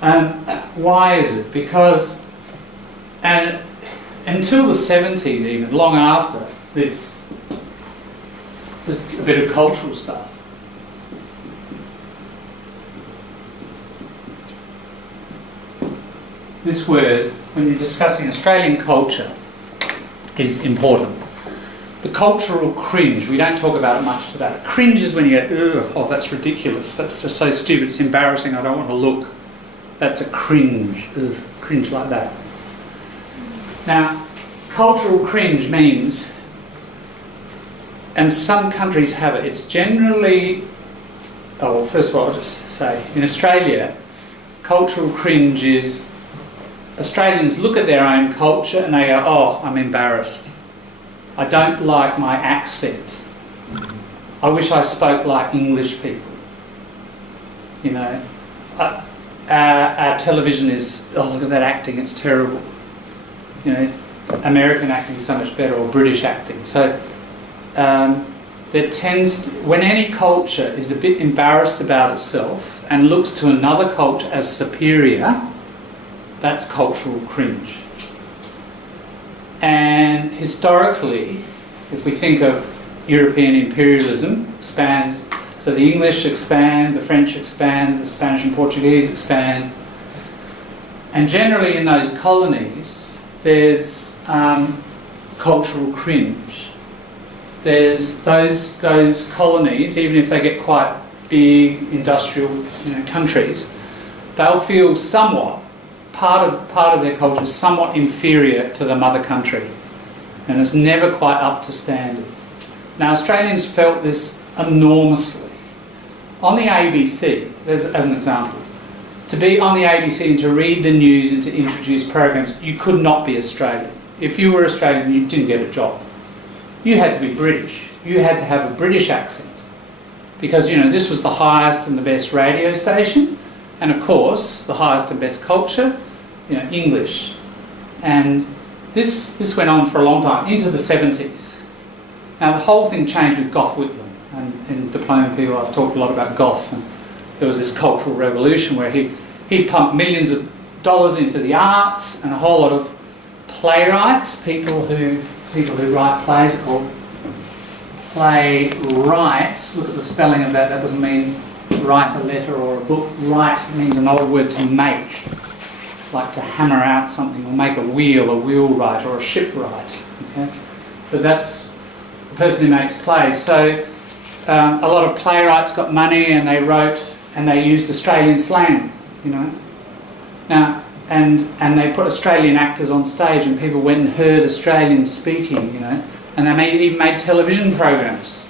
Why is it? Because, and until the 70s even, long after this, there's a bit of cultural stuff. This word, when you're discussing Australian culture, is important. The cultural cringe, we don't talk about it much today. Cringe is when you go, ugh, oh, that's ridiculous, that's just so stupid, it's embarrassing, I don't want to look. That's a cringe, ugh, cringe like that. Now, cultural cringe means, and some countries have it, it's generally, oh, well, first of all, I'll just say, in Australia, cultural cringe is Australians look at their own culture and they go, oh, I'm embarrassed. I don't like my accent. I wish I spoke like English people. You know, our television is, oh, look at that acting, it's terrible. You know, American acting is so much better, or British acting. So there tends to, when any culture is a bit embarrassed about itself and looks to another culture as superior, that's cultural cringe. And historically, if we think of European imperialism, expands, so the English expand, the French expand, the Spanish and Portuguese expand, and generally in those colonies there's cultural cringe. There's those colonies, even if they get quite big industrial countries, they'll feel somewhat part of their culture is somewhat inferior to the mother country, and it's never quite up to standard. Now Australians felt this enormously. On the ABC, as an example, to be on the ABC and to read the news and to introduce programs, you could not be Australian. If you were Australian, you didn't get a job. You had to be British. You had to have a British accent. Because, this was the highest and the best radio station, and of course, the highest and best culture, English. And this went on for a long time, into the 70s. Now the whole thing changed with Gough Whitlam, and in Diploma people I've talked a lot about Gough, and there was this cultural revolution where he pumped millions of dollars into the arts, and a whole lot of playwrights, people who write plays are called playwrights. Look at the spelling of that. That doesn't mean write a letter or a book. Write means an old word to make, like to hammer out something or make a wheelwright or a shipwright. Okay, so that's the person who makes plays. So a lot of playwrights got money and they wrote and they used Australian slang. Now. And they put Australian actors on stage, and people went and heard Australians speaking, and they even made television programs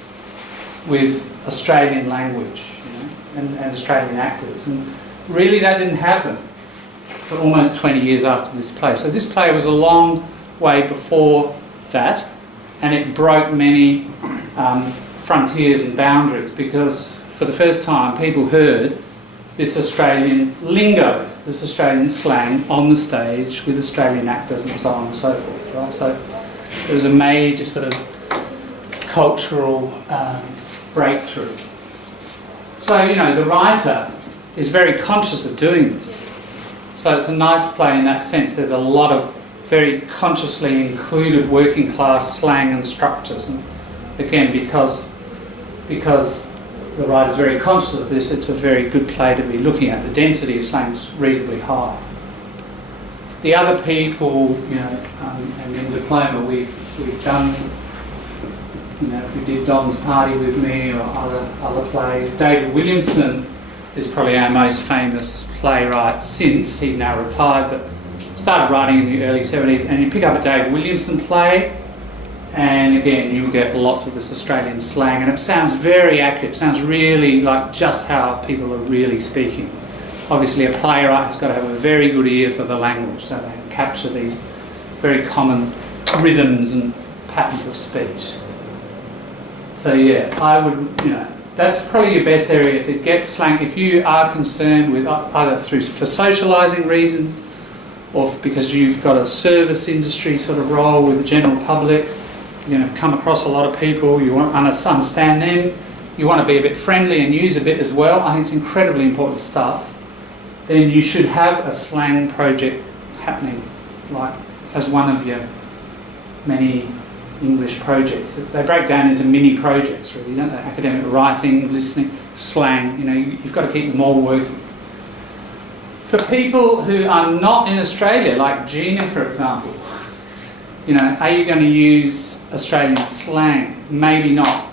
with Australian language, and Australian actors. And really that didn't happen for almost 20 years after this play. So this play was a long way before that, and it broke many frontiers and boundaries, because for the first time people heard this Australian lingo, this Australian slang on the stage with Australian actors and so on and so forth, right? So it was a major sort of cultural breakthrough. So, the writer is very conscious of doing this. So it's a nice play in that sense. There's a lot of very consciously included working class slang and structures. And again, because the writer's very conscious of this, it's a very good play to be looking at. The density of slang is reasonably high. The other people, and in Diploma we've done, if we did Don's Party with Me or other plays. David Williamson is probably our most famous playwright since. He's now retired, but started writing in the early 70s. And you pick up a David Williamson play, and again, you'll get lots of this Australian slang, and it sounds very accurate. It sounds really like just how people are really speaking. Obviously, a playwright has got to have a very good ear for the language, so they can capture these very common rhythms and patterns of speech. So yeah, I would, that's probably your best area to get slang if you are concerned with either for socialising reasons, or because you've got a service industry sort of role with the general public. Come across a lot of people, you want to understand them, you want to be a bit friendly and use a bit as well. I think it's incredibly important stuff. Then you should have a slang project happening, like as one of your many English projects. They break down into mini projects, really, don't they? Academic writing, listening, slang. You've got to keep them all working. For people who are not in Australia, like Gina, for example, are you going to use Australian slang? Maybe not.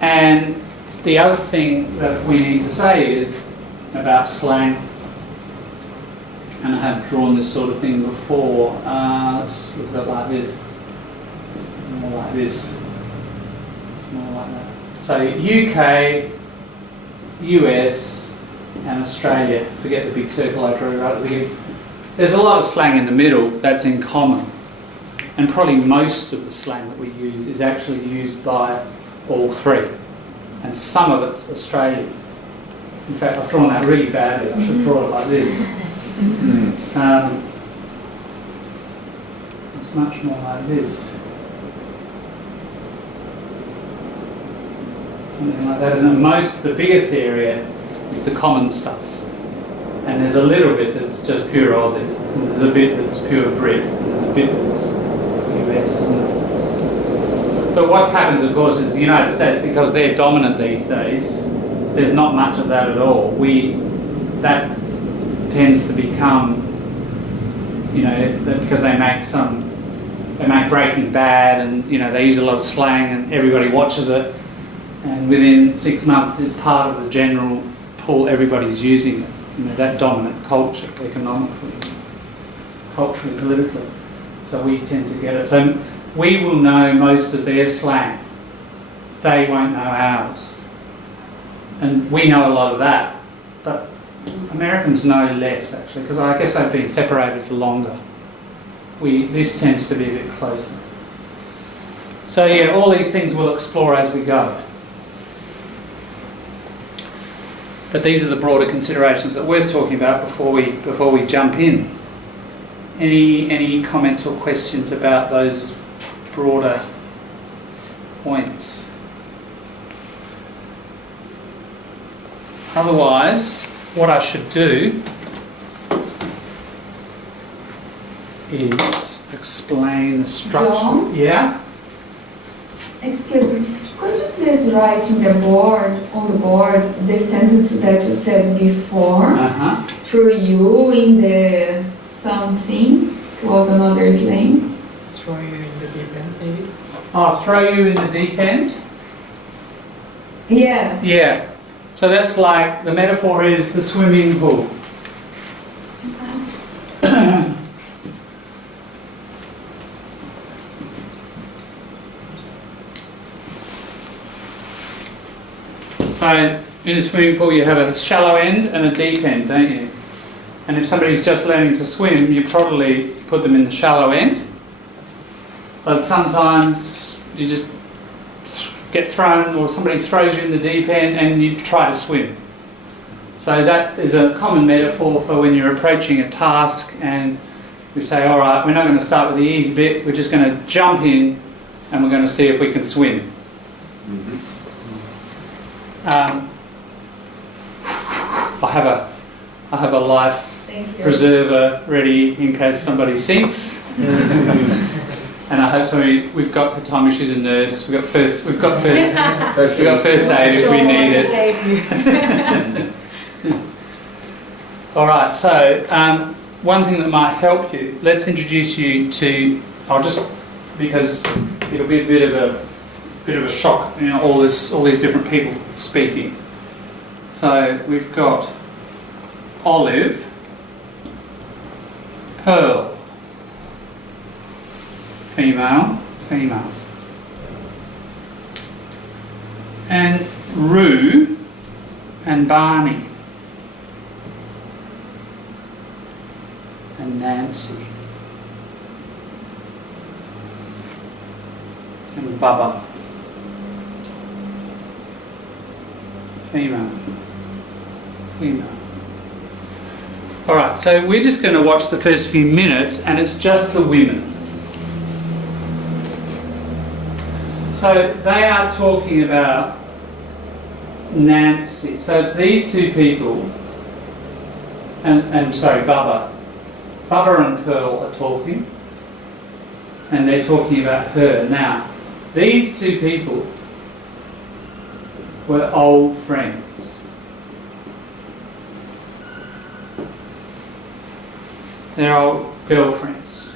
And the other thing that we need to say is about slang, and I have drawn this sort of thing before. Let's look at it like this. More like this. It's more like that. So UK, US, and Australia. Forget the big circle I drew right at the beginning. There's a lot of slang in the middle that's in common, and probably most of the slang that we use is actually used by all three, and some of it's Australian. In fact, I've drawn that really badly. I should draw it like this. It's much more like this. Something like that, isn't it? The biggest area is the common stuff. And there's a little bit that's just pure Aussie. And there's a bit that's pure Brit. And there's a bit that's US, isn't it? But what happens, of course, is the United States, because they're dominant these days, there's not much of that at all. That tends to become, because they make Breaking Bad, and they use a lot of slang, and everybody watches it, and within 6 months it's part of the general pool. Everybody's using it. That dominant culture, economically, culturally, politically. So we tend to get it. So we will know most of their slang. They won't know ours. And we know a lot of that, but Americans know less, actually, because I guess they've been separated for longer. This tends to be a bit closer. So yeah, all these things we'll explore as we go. But these are the broader considerations that we're talking about before we jump in. Any comments or questions about those broader points? Otherwise, what I should do is explain the structure. John? Yeah? Excuse me. Could you please write on the board, the sentence that you said before? Through you in the something, was another slang? Throw you in the deep end, maybe? Oh, throw you in the deep end? Yeah. Yeah. So that's like, the metaphor is the swimming pool. So in a swimming pool you have a shallow end and a deep end, don't you? And if somebody's just learning to swim, you probably put them in the shallow end. But sometimes you just get thrown, or somebody throws you in the deep end and you try to swim. So that is a common metaphor for when you're approaching a task and we say, all right, we're not going to start with the easy bit, we're just going to jump in and we're going to see if we can swim. I have a life preserver ready in case somebody sinks. And I hope we've got Hitomi, she's a nurse. We've got first aid if we need it. All right. So one thing that might help you. Let's introduce you to. Because it'll be a bit of a shock. All these different people speaking. So we've got Olive, Pearl. Female, and Rue and Barney and Nancy and Bubba. Female. Alright, so we're just going to watch the first few minutes and it's just the women. So they are talking about Nancy. So it's these two people, Bubba. Bubba and Pearl are talking, and they're talking about her. Now, these two people were old friends. They're old girlfriends.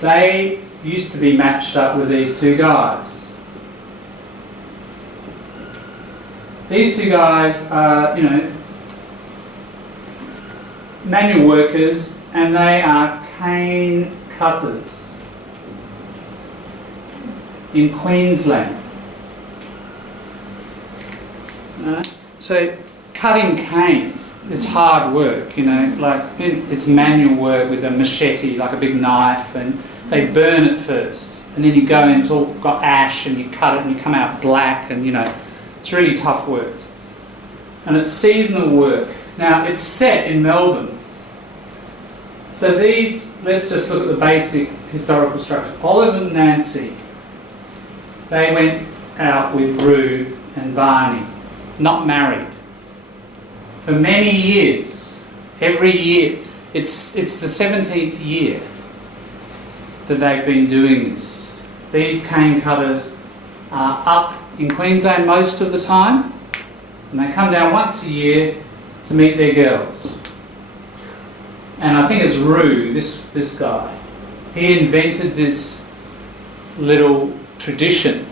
They used to be matched up with these two guys. These two guys are, manual workers, and they are cane cutters in Queensland. So cutting cane it's hard work, you know, like it's manual work with a machete, like a big knife, and they burn it first. And then you go in, it's all got ash, and you cut it and you come out black, and you know, it's really tough work. And it's seasonal work. Now, it's set in Melbourne. So these, let's just look at the basic historical structure. Olive and Nancy, they went out with Rue and Barney, not married. For many years, every year, it's the 17th year that they've been doing this. These cane cutters are up in Queensland most of the time, and they come down once a year to meet their girls. And I think it's Rue, this guy, he invented this little tradition.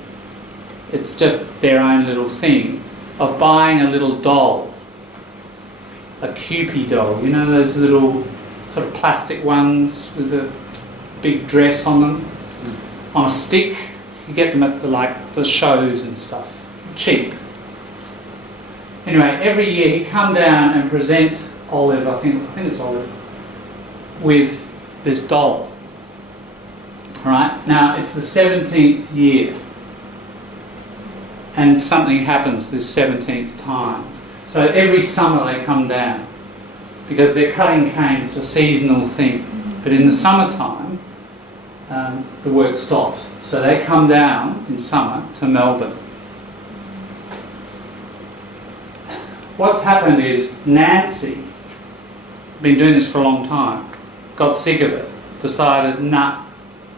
It's just their own little thing of buying a little doll, a Kewpie doll, you know, those little sort of plastic ones with a big dress on them, on a stick. You get them at the shows and stuff, cheap. Anyway, every year he'd come down and present Olive, I think it's Olive, with this doll. All right, now it's the 17th year, and something happens this 17th time. So every summer they come down, because they're cutting cane, it's a seasonal thing. But in the summertime, the work stops. So they come down in summer to Melbourne. What's happened is Nancy, been doing this for a long time, got sick of it, decided, nah,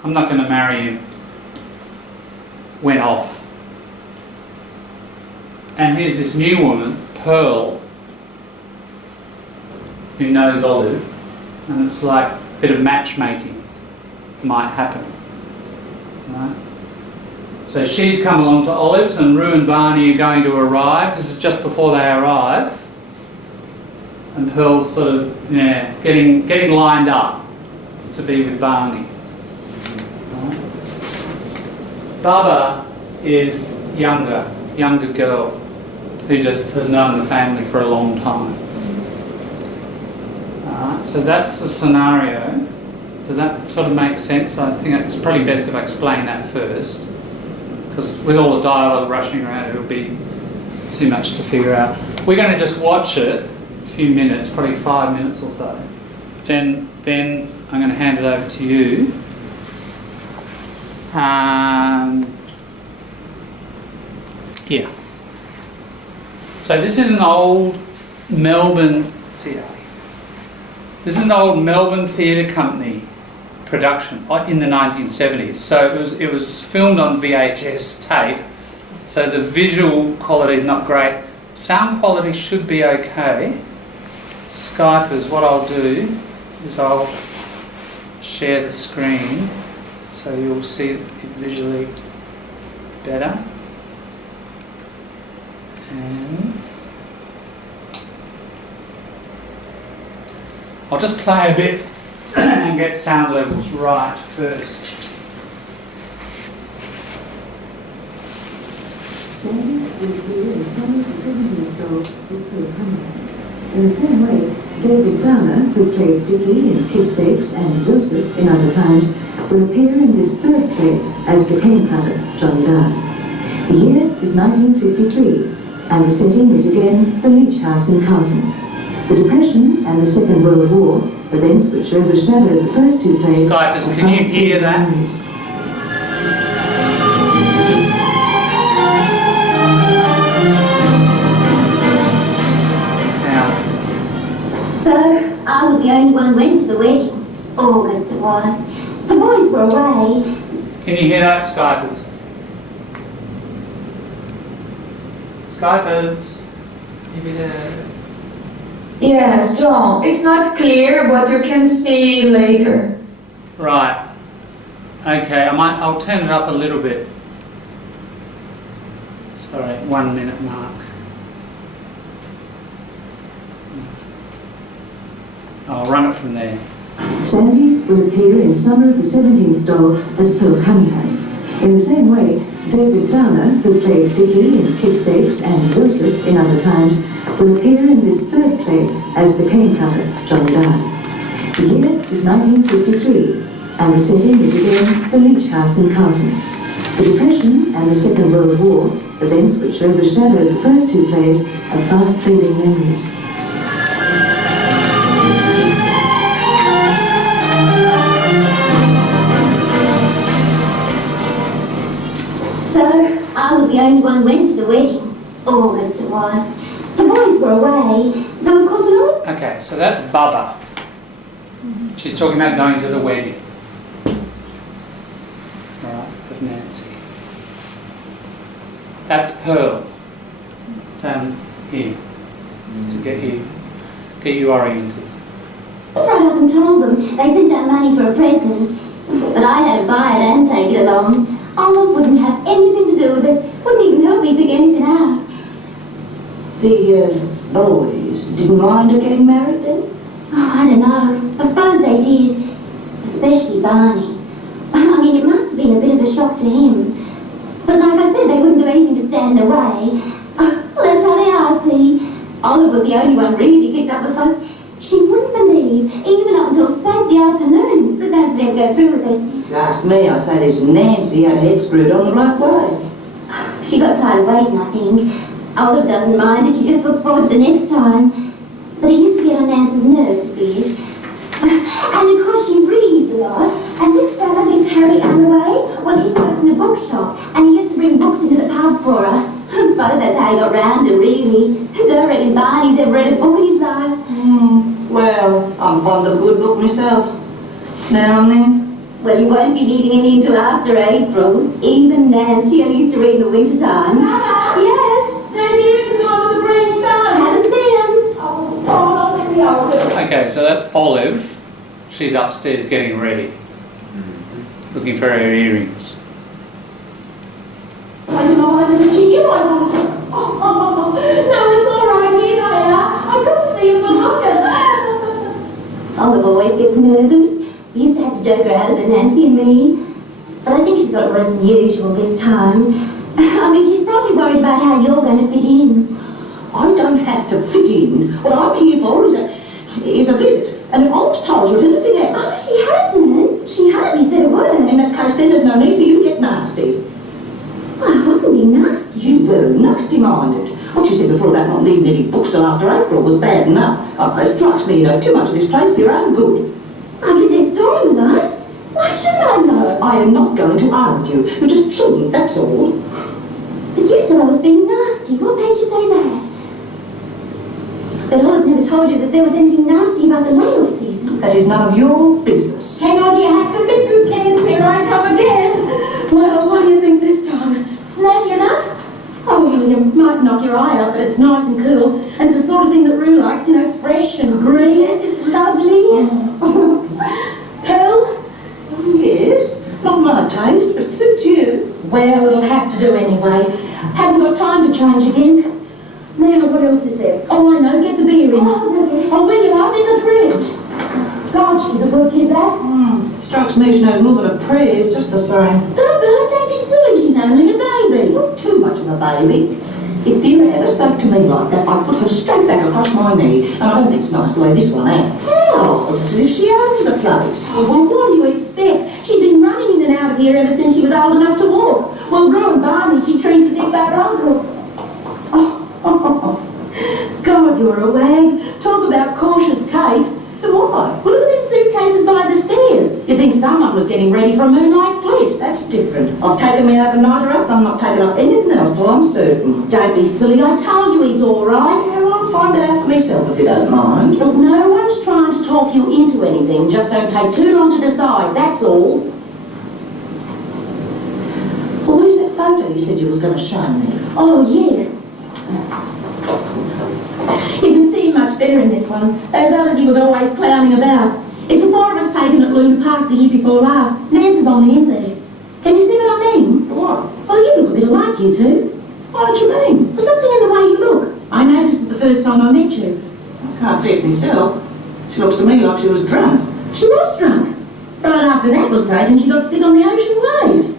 I'm not going to marry him, went off. And here's this new woman, Pearl, who knows Olive, and it's like a bit of matchmaking might happen. Right? So she's come along to Olive's, and Rue and Barney are going to arrive. This is just before they arrive. And Pearl's sort of, getting lined up to be with Barney. Right? Baba is younger girl, who just has known the family for a long time. Alright, so that's the scenario. Does that sort of make sense? I think it's probably best if I explain that first, because with all the dialogue rushing around, it'll be too much to figure out. We're going to just watch it a few minutes, probably 5 minutes or so. Then I'm going to hand it over to you. Yeah. So this is an old Melbourne Theatre Company production in the 1970s. So it was filmed on VHS tape. So the visual quality is not great. Sound quality should be okay. Skypers, what I'll do is I'll share the screen so you'll see it visually better. And I'll just play a bit and get sound levels right first. Sandy will appear in some of the 70s doll as Pearl Cunningham. In the same way, David Downer, who played Dickie in Kidstakes and Joseph in Other Times, will appear in this third play as the cane cutter, Johnny Dart. The year is 1953, and the setting is again the Leach House in Carlton. The Depression and the Second World War, events which overshadowed the first two plays, Skypers, can you hear that? Memories. So, I was the only one who went to the wedding. August it was. The boys were away. Can you hear that, Skypers? Skypers? Yes, John, it's not clear, but you can see later. Right. Okay, I'll turn it up a little bit. Sorry, 1 minute mark. I'll run it from there. Sandy will appear in Summer of the 17th doll as Pearl Cunningham. In the same way, David Downer, who played Dickie in Kidstakes and Joseph in Other Times, will appear in this third play as the cane cutter, Johnny Dye. The year is 1953, and the setting is again the Leach House in Carlton. The Depression and the Second World War, events which overshadowed the first two plays, are fast-fading memories. So, I was the only one who went to the wedding. August it was. The boys were away, though of course we all... Okay, so that's Bubba. She's talking about going to the wedding. Alright, with Nancy. That's Pearl. Down here. To get you oriented. Right up and told them they sent out money for a present, but I had to buy it and take it along. Olive wouldn't have anything to do with it, wouldn't even help me pick anything out. The boys didn't mind her getting married then? Oh, I don't know. I suppose they did, especially Barney. I mean, it must have been a bit of a shock to him. But like I said, they wouldn't do anything to stand in the way. Well, that's how they are, see. Olive was the only one really kicked up a fuss. She wouldn't believe, even up until Saturday afternoon, that Nancy didn't go through with it. If you ask me, I'd say this Nancy had her head screwed on the right way. She got tired of waiting, I think. Olive doesn't mind it, she just looks forward to the next time. But it used to get on Nancy's nerves a bit. And of course she reads a lot. And this fella, this Harry Alloway, well, he works in a bookshop, and he used to bring books into the pub for her. I suppose that's how he got round her, really. Don't reckon Barney's ever read a book in his life. Well, I'm fond of a good book myself. Now and then. Well, you won't be needing any until after April. Even Nancy, she only used to read in the winter time. Mama! Yes? There's earrings in the one with the green stone. Haven't seen them. Oh, God, I'll get the old girl. Okay, so that's Olive. She's upstairs getting ready. Looking for her earrings. Take them all over the kitchen. You might want to... Oh, no, it's all right. Here they are. I couldn't see them for looking. Olive always gets nervous. We used to have to joke her out of it, Nancy and me. But I think she's got it worse than usual this time. I mean, she's probably worried about how you're going to fit in. I don't have to fit in. What I'm here for is a visit. And if Olive's told you anything else... Oh, she hasn't. She hardly said a word. In that case, then there's no need for you to get nasty. Well, I wasn't being nasty. You were nasty-minded. What you said before about not leaving any books till after April was bad enough. It strikes me you know too much of this place for your own good. I lived their story, will I? Why shouldn't I know? I am not going to argue. You just shouldn't, that's all. But you said I was being nasty. What made you say that? But Olive's never told you that there was anything nasty about the layoff season. That is none of your business. Hang on to your hats and mittens, cans. Here I come again. Well, what do you think this time? Snazzy enough? Oh, well, you might knock your eye out, but it's nice and cool. And it's the sort of thing that Rue likes, you know, fresh and green. Yes, it's lovely. Pearl? Yes, not my taste, but suits you. Well, it'll have to do anyway. Haven't got time to change again. Now, what else is there? Oh, I know, get the beer in. Oh, where you are, in the fridge. God, she's a good kid, that. Strikes me she knows more than a prayer, it's just the same. Don't be silly, she's only a baby. Not too much of a baby. If Vera ever spoke to me like that, I'd put her straight back across my knee, and I don't think it's nice the way this one acts. How? Oh, just as if she owns the place. Oh, well, what do you expect? She's been running in and out of here ever since she was old enough to walk. Well, Rue and Barney, she treats as if they're uncles. Oh, God, you're a wag. Talk about cautious Kate. Then why? Well, look at them suitcases by the stairs. You'd think someone was getting ready for a moonlight flit. That's different. I've taken my overnighter up, I'm not taking up anything else till I'm certain. Don't be silly, I told you he's all right. Yeah, well, I'll find that out for myself if you don't mind. Look, no one's trying to talk you into anything. Just don't take too long to decide, that's all. Well, where's that photo you said you was going to show me? Oh, yeah. You can see him much better in this one. Those others he was always clowning about. It's the four of us taken at Luna Park the year before last. Nance's on the end there. Can you see what I mean? What? Well, you look a bit like you two. What do you mean? Well, something in the way you look. I noticed it the first time I met you. I can't see it myself. She looks to me like she was drunk. She was drunk. Right after that was taken, she got sick on the ocean wave.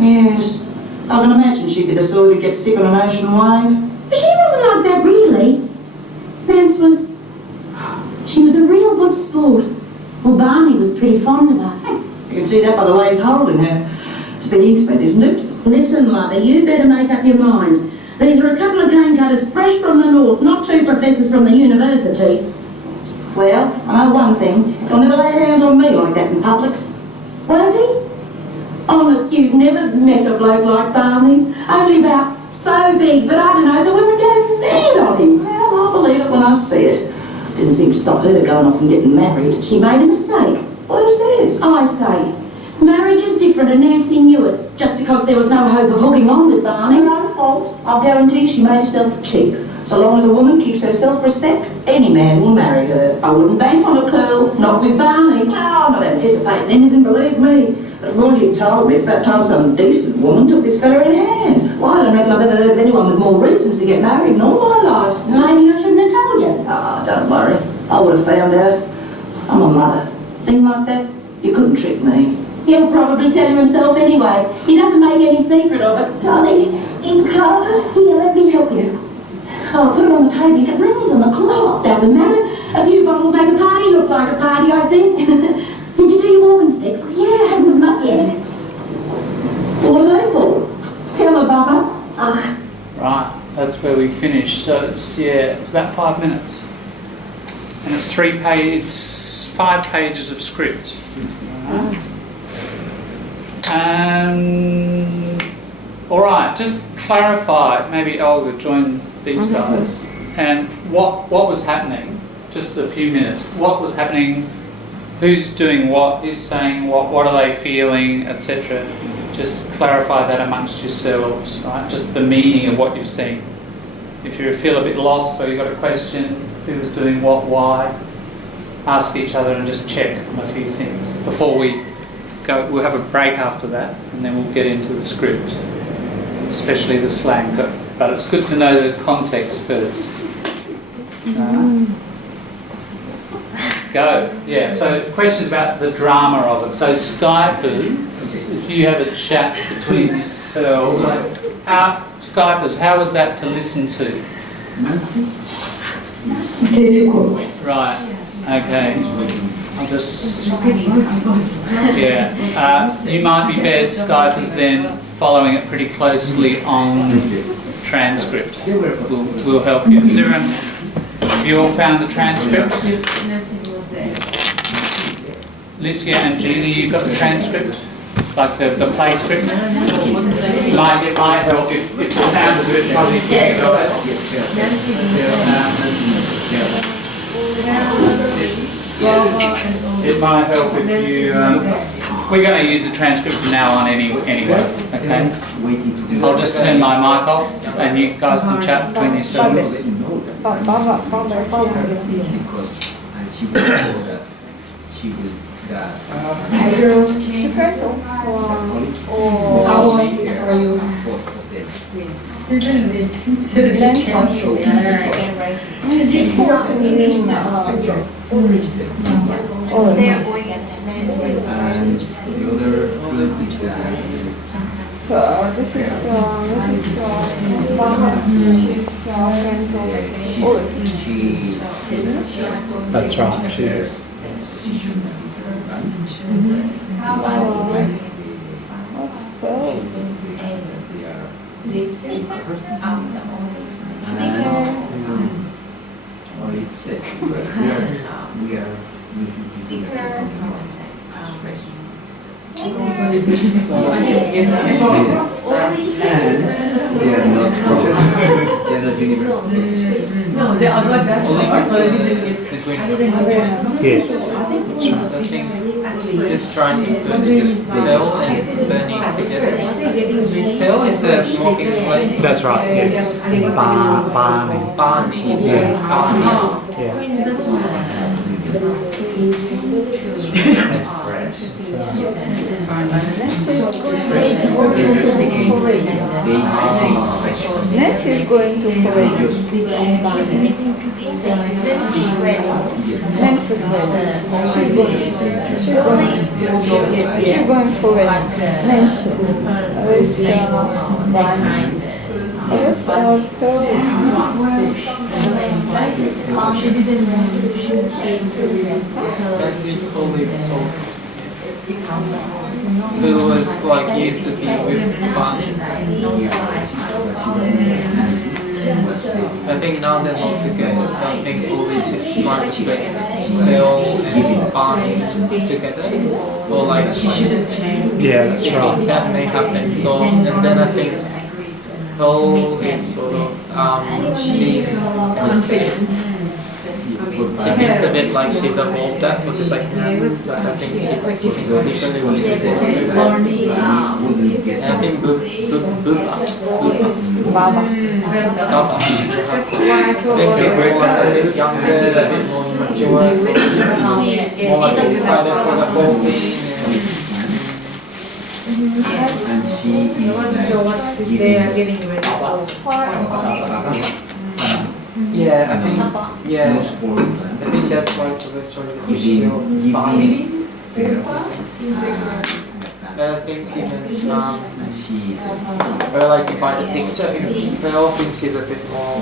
Yes. I can imagine she'd be the sort who'd get sick on an ocean wave. But she wasn't like that, really. Nance was... She was a real good sport. Well, Barney was pretty fond of her. You can see that by the way he's holding her. It's a bit intimate, isn't it? Listen, lover, you better make up your mind. These are a couple of cane cutters fresh from the north, not two professors from the university. Well, I know one thing. He'll never lay hands on me like that in public. Won't he? Honest, you've never met a bloke like Barney. Only about so big, but I don't know, the women go mad on him. Well, I'll believe it when I see it. Didn't seem to stop her going off and getting married. She made a mistake. Well, who says? I say. Marriage is different and Nancy knew it, just because there was no hope of hooking on with Barney. Her own fault. I'll guarantee she made herself cheap. So long as a woman keeps her self-respect, any man will marry her. I wouldn't bank on a curl, not with Barney. No, I'm not anticipating anything, believe me. But from all you've told me, it's about time some decent woman took this fella in hand. Well, I don't reckon I've ever heard of anyone with more reasons to get married in all my life. Maybe I shouldn't have told you. Ah, don't worry. I would have found out. I'm a mother. Thing like that, you couldn't trick me. He'll probably tell you himself anyway. He doesn't make any secret of it. Darling, it's cold. Here, let me help you. Oh, put it on the table. You get rings on the clock. Doesn't matter. A few bottles make a party look like a party, I think. Did you do your walking sticks? Yeah, I haven't put them up yet. What are they for? Tell her, Bubba. Ah, Right, that's where we finish. So it's about 5 minutes. And it's 5 pages of script. All right, just clarify, maybe Olga, join these guys. And what was happening, just a few minutes, what was happening, who's doing what, who's saying what are they feeling, etc. Just clarify that amongst yourselves, right? Just the meaning of what you've seen. If you feel a bit lost or you've got a question, who was doing what, why, ask each other and just check on a few things before we go. We'll have a break after that and then we'll get into the script, especially the slang. But it's good to know the context first. Go. Yeah, so questions about the drama of it. So Skypers, if you have a chat between yourselves, Skypers, how was that to listen to? Difficult. Right. Okay. I'll just... Yeah. You might be best, Skypers, then following it pretty closely on transcript. We'll help you. Is everyone... Have you all found the transcript? Licia and Gina, you got the transcript? Like the play script? It might help if the sound is a bit fuzzy for you guys. It might help if you... we're going to use the transcript from now on anyway, okay? I'll just turn my mic off and you guys can chat between yourselves. How was it for you? So this is That's right, she is. No, they are not that. Yes. Just trying to put just Bill and Bernie together. Bill is the smoking slave. That's right, yes. Barney. Barney. Yeah. Barney. Nancy is going to parade. Nancy is ready. She's going for it. Nancy with Barney. Yes, or who was like used to be with Bunny. I think now they're not together, so I think Ulrich is trying to get Bill and Barney together. Or like, Yeah, that's I think right. that may happen. So, and then I think Bill is sort of being confident. She thinks a bit like she's evolved that, so she's like, nah, but I think she's secretly what she's doing. And I think Baba. I think she's a bit younger, a bit more mature, more like excited for the whole thing. they are getting ready for Yeah, I think that's why it's always trying to push your body. But I think even, well, like if I the picture, I all think she's a bit more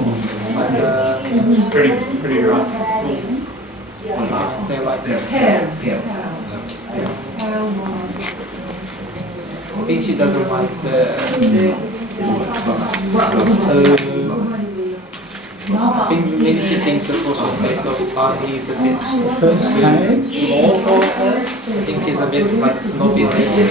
like Pretty rough. say like I think she doesn't like the I think maybe she thinks the social space of Barney is a bit First page. small for her. I think she's a bit like snobby lady.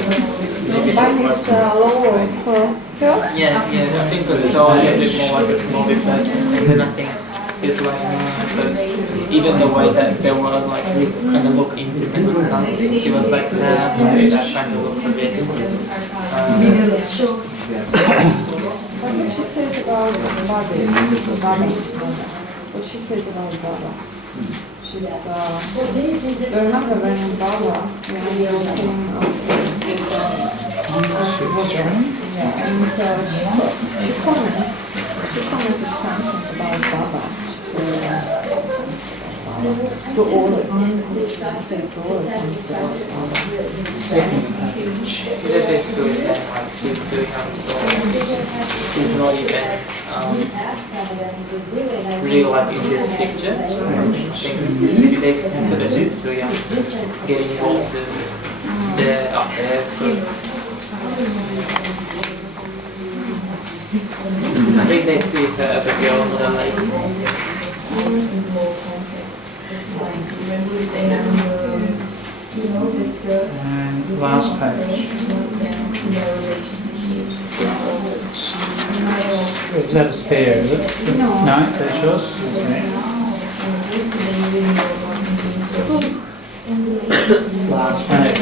Maybe One is lower for her. yeah, I think because it's always a bit more like a snobby person. And then I think it's like, because even the way that they were like kind of look into dancing, she was like, nah, maybe that kind of looks a bit. What did she say about Bobby? What she said about Baba? She's remember when Baba, when we all came upstairs yeah, and she commented something about Baba. She said, to all of them, she said to all of them about Baba. Second page. They're basically saying like she's doing so she's not even really like in this picture. I think maybe they consider she's too young getting involved in the affairs because I think they see her as a girl, not a lady. And last page. Is that a spare, is it? No, that's yours? Okay. Last page.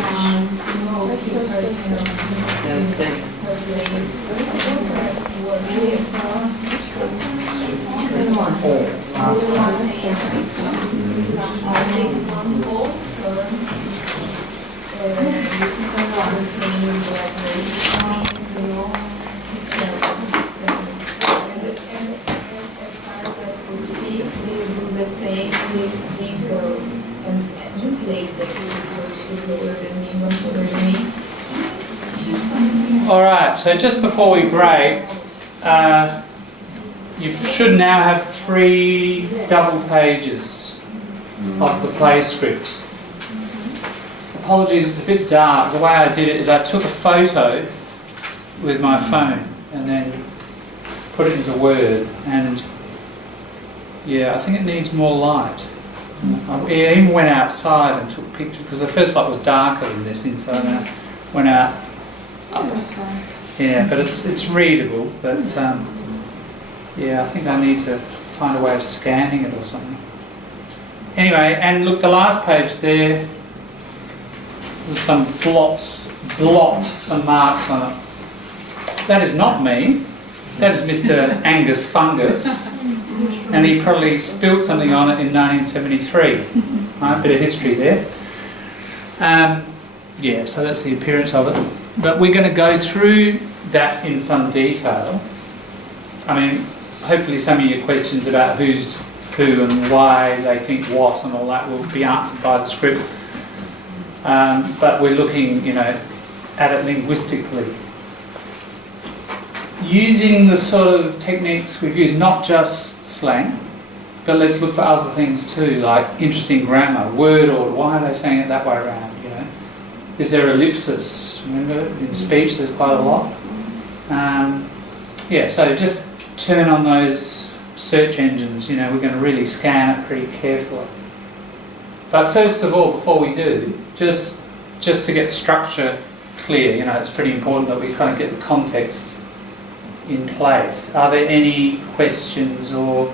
The same with this girl and this lady, because she's older than me, much older than me. She's fine. All right, so just before we break, you should now have 3 double pages of the play script. Apologies, it's a bit dark. The way I did it is I took a photo with my phone and then put it into Word, and yeah, I think it needs more light. I even went outside and took pictures because the first light was darker than this inside. I went out. Yeah, but it's readable. But yeah, I think I need to find a way of scanning it or something. Anyway, and look, the last page there. There's some some marks on it. That is not me. That is Mr. Angus Fungus. And he probably spilt something on it in 1973. Right, a bit of history there. Yeah, so that's the appearance of it. But we're going to go through that in some detail. I mean, hopefully some of your questions about who's who and why they think what and all that will be answered by the script. But we're looking, at it linguistically. using the sort of techniques we've used, not just slang, but let's look for other things too, like interesting grammar, word order. Why are they saying it that way around? You know, is there ellipsis? Remember, in speech, there's quite a lot. Yeah, so just turn on those search engines. You know, we're going to really scan it pretty carefully. But first of all, before we do, just to get structure clear, you know, it's pretty important that we kind of get the context in place. Are there any questions or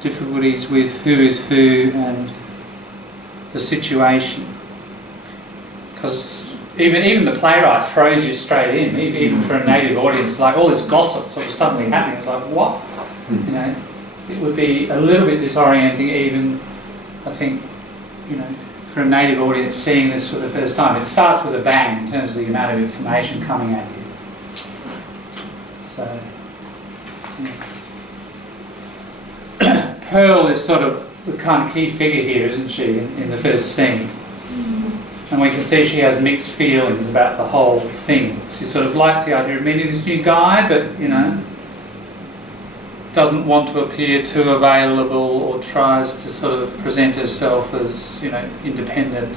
difficulties with who is who and the situation? Because even the playwright throws you straight in, even for a native audience, like all this gossip sort of suddenly happening. It's like, what? You know, it would be a little bit disorienting even, I think, you know, for a native audience seeing this for the first time. It starts with a bang in terms of the amount of information coming at you. So, yeah. Pearl is sort of the kind of key figure here, isn't she, in the first scene? And we can see she has mixed feelings about the whole thing. She sort of likes the idea of meeting this new guy, but, you know, doesn't want to appear too available or tries to sort of present herself as, you know, independent.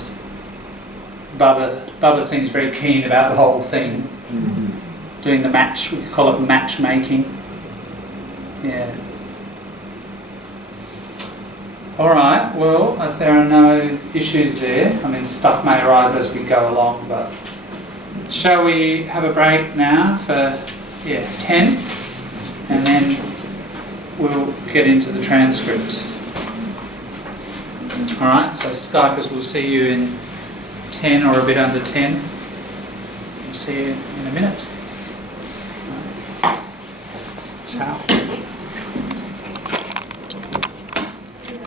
Bubba seems very keen about the whole thing. Doing the match, we call it matchmaking. Yeah. Alright, well, if there are no issues there, I mean, stuff may arise as we go along, but shall we have a break now for, 10, and then we'll get into the transcript. Alright, so Skypers will see you in 10 or a bit under 10. We'll see you in a minute. Ciao.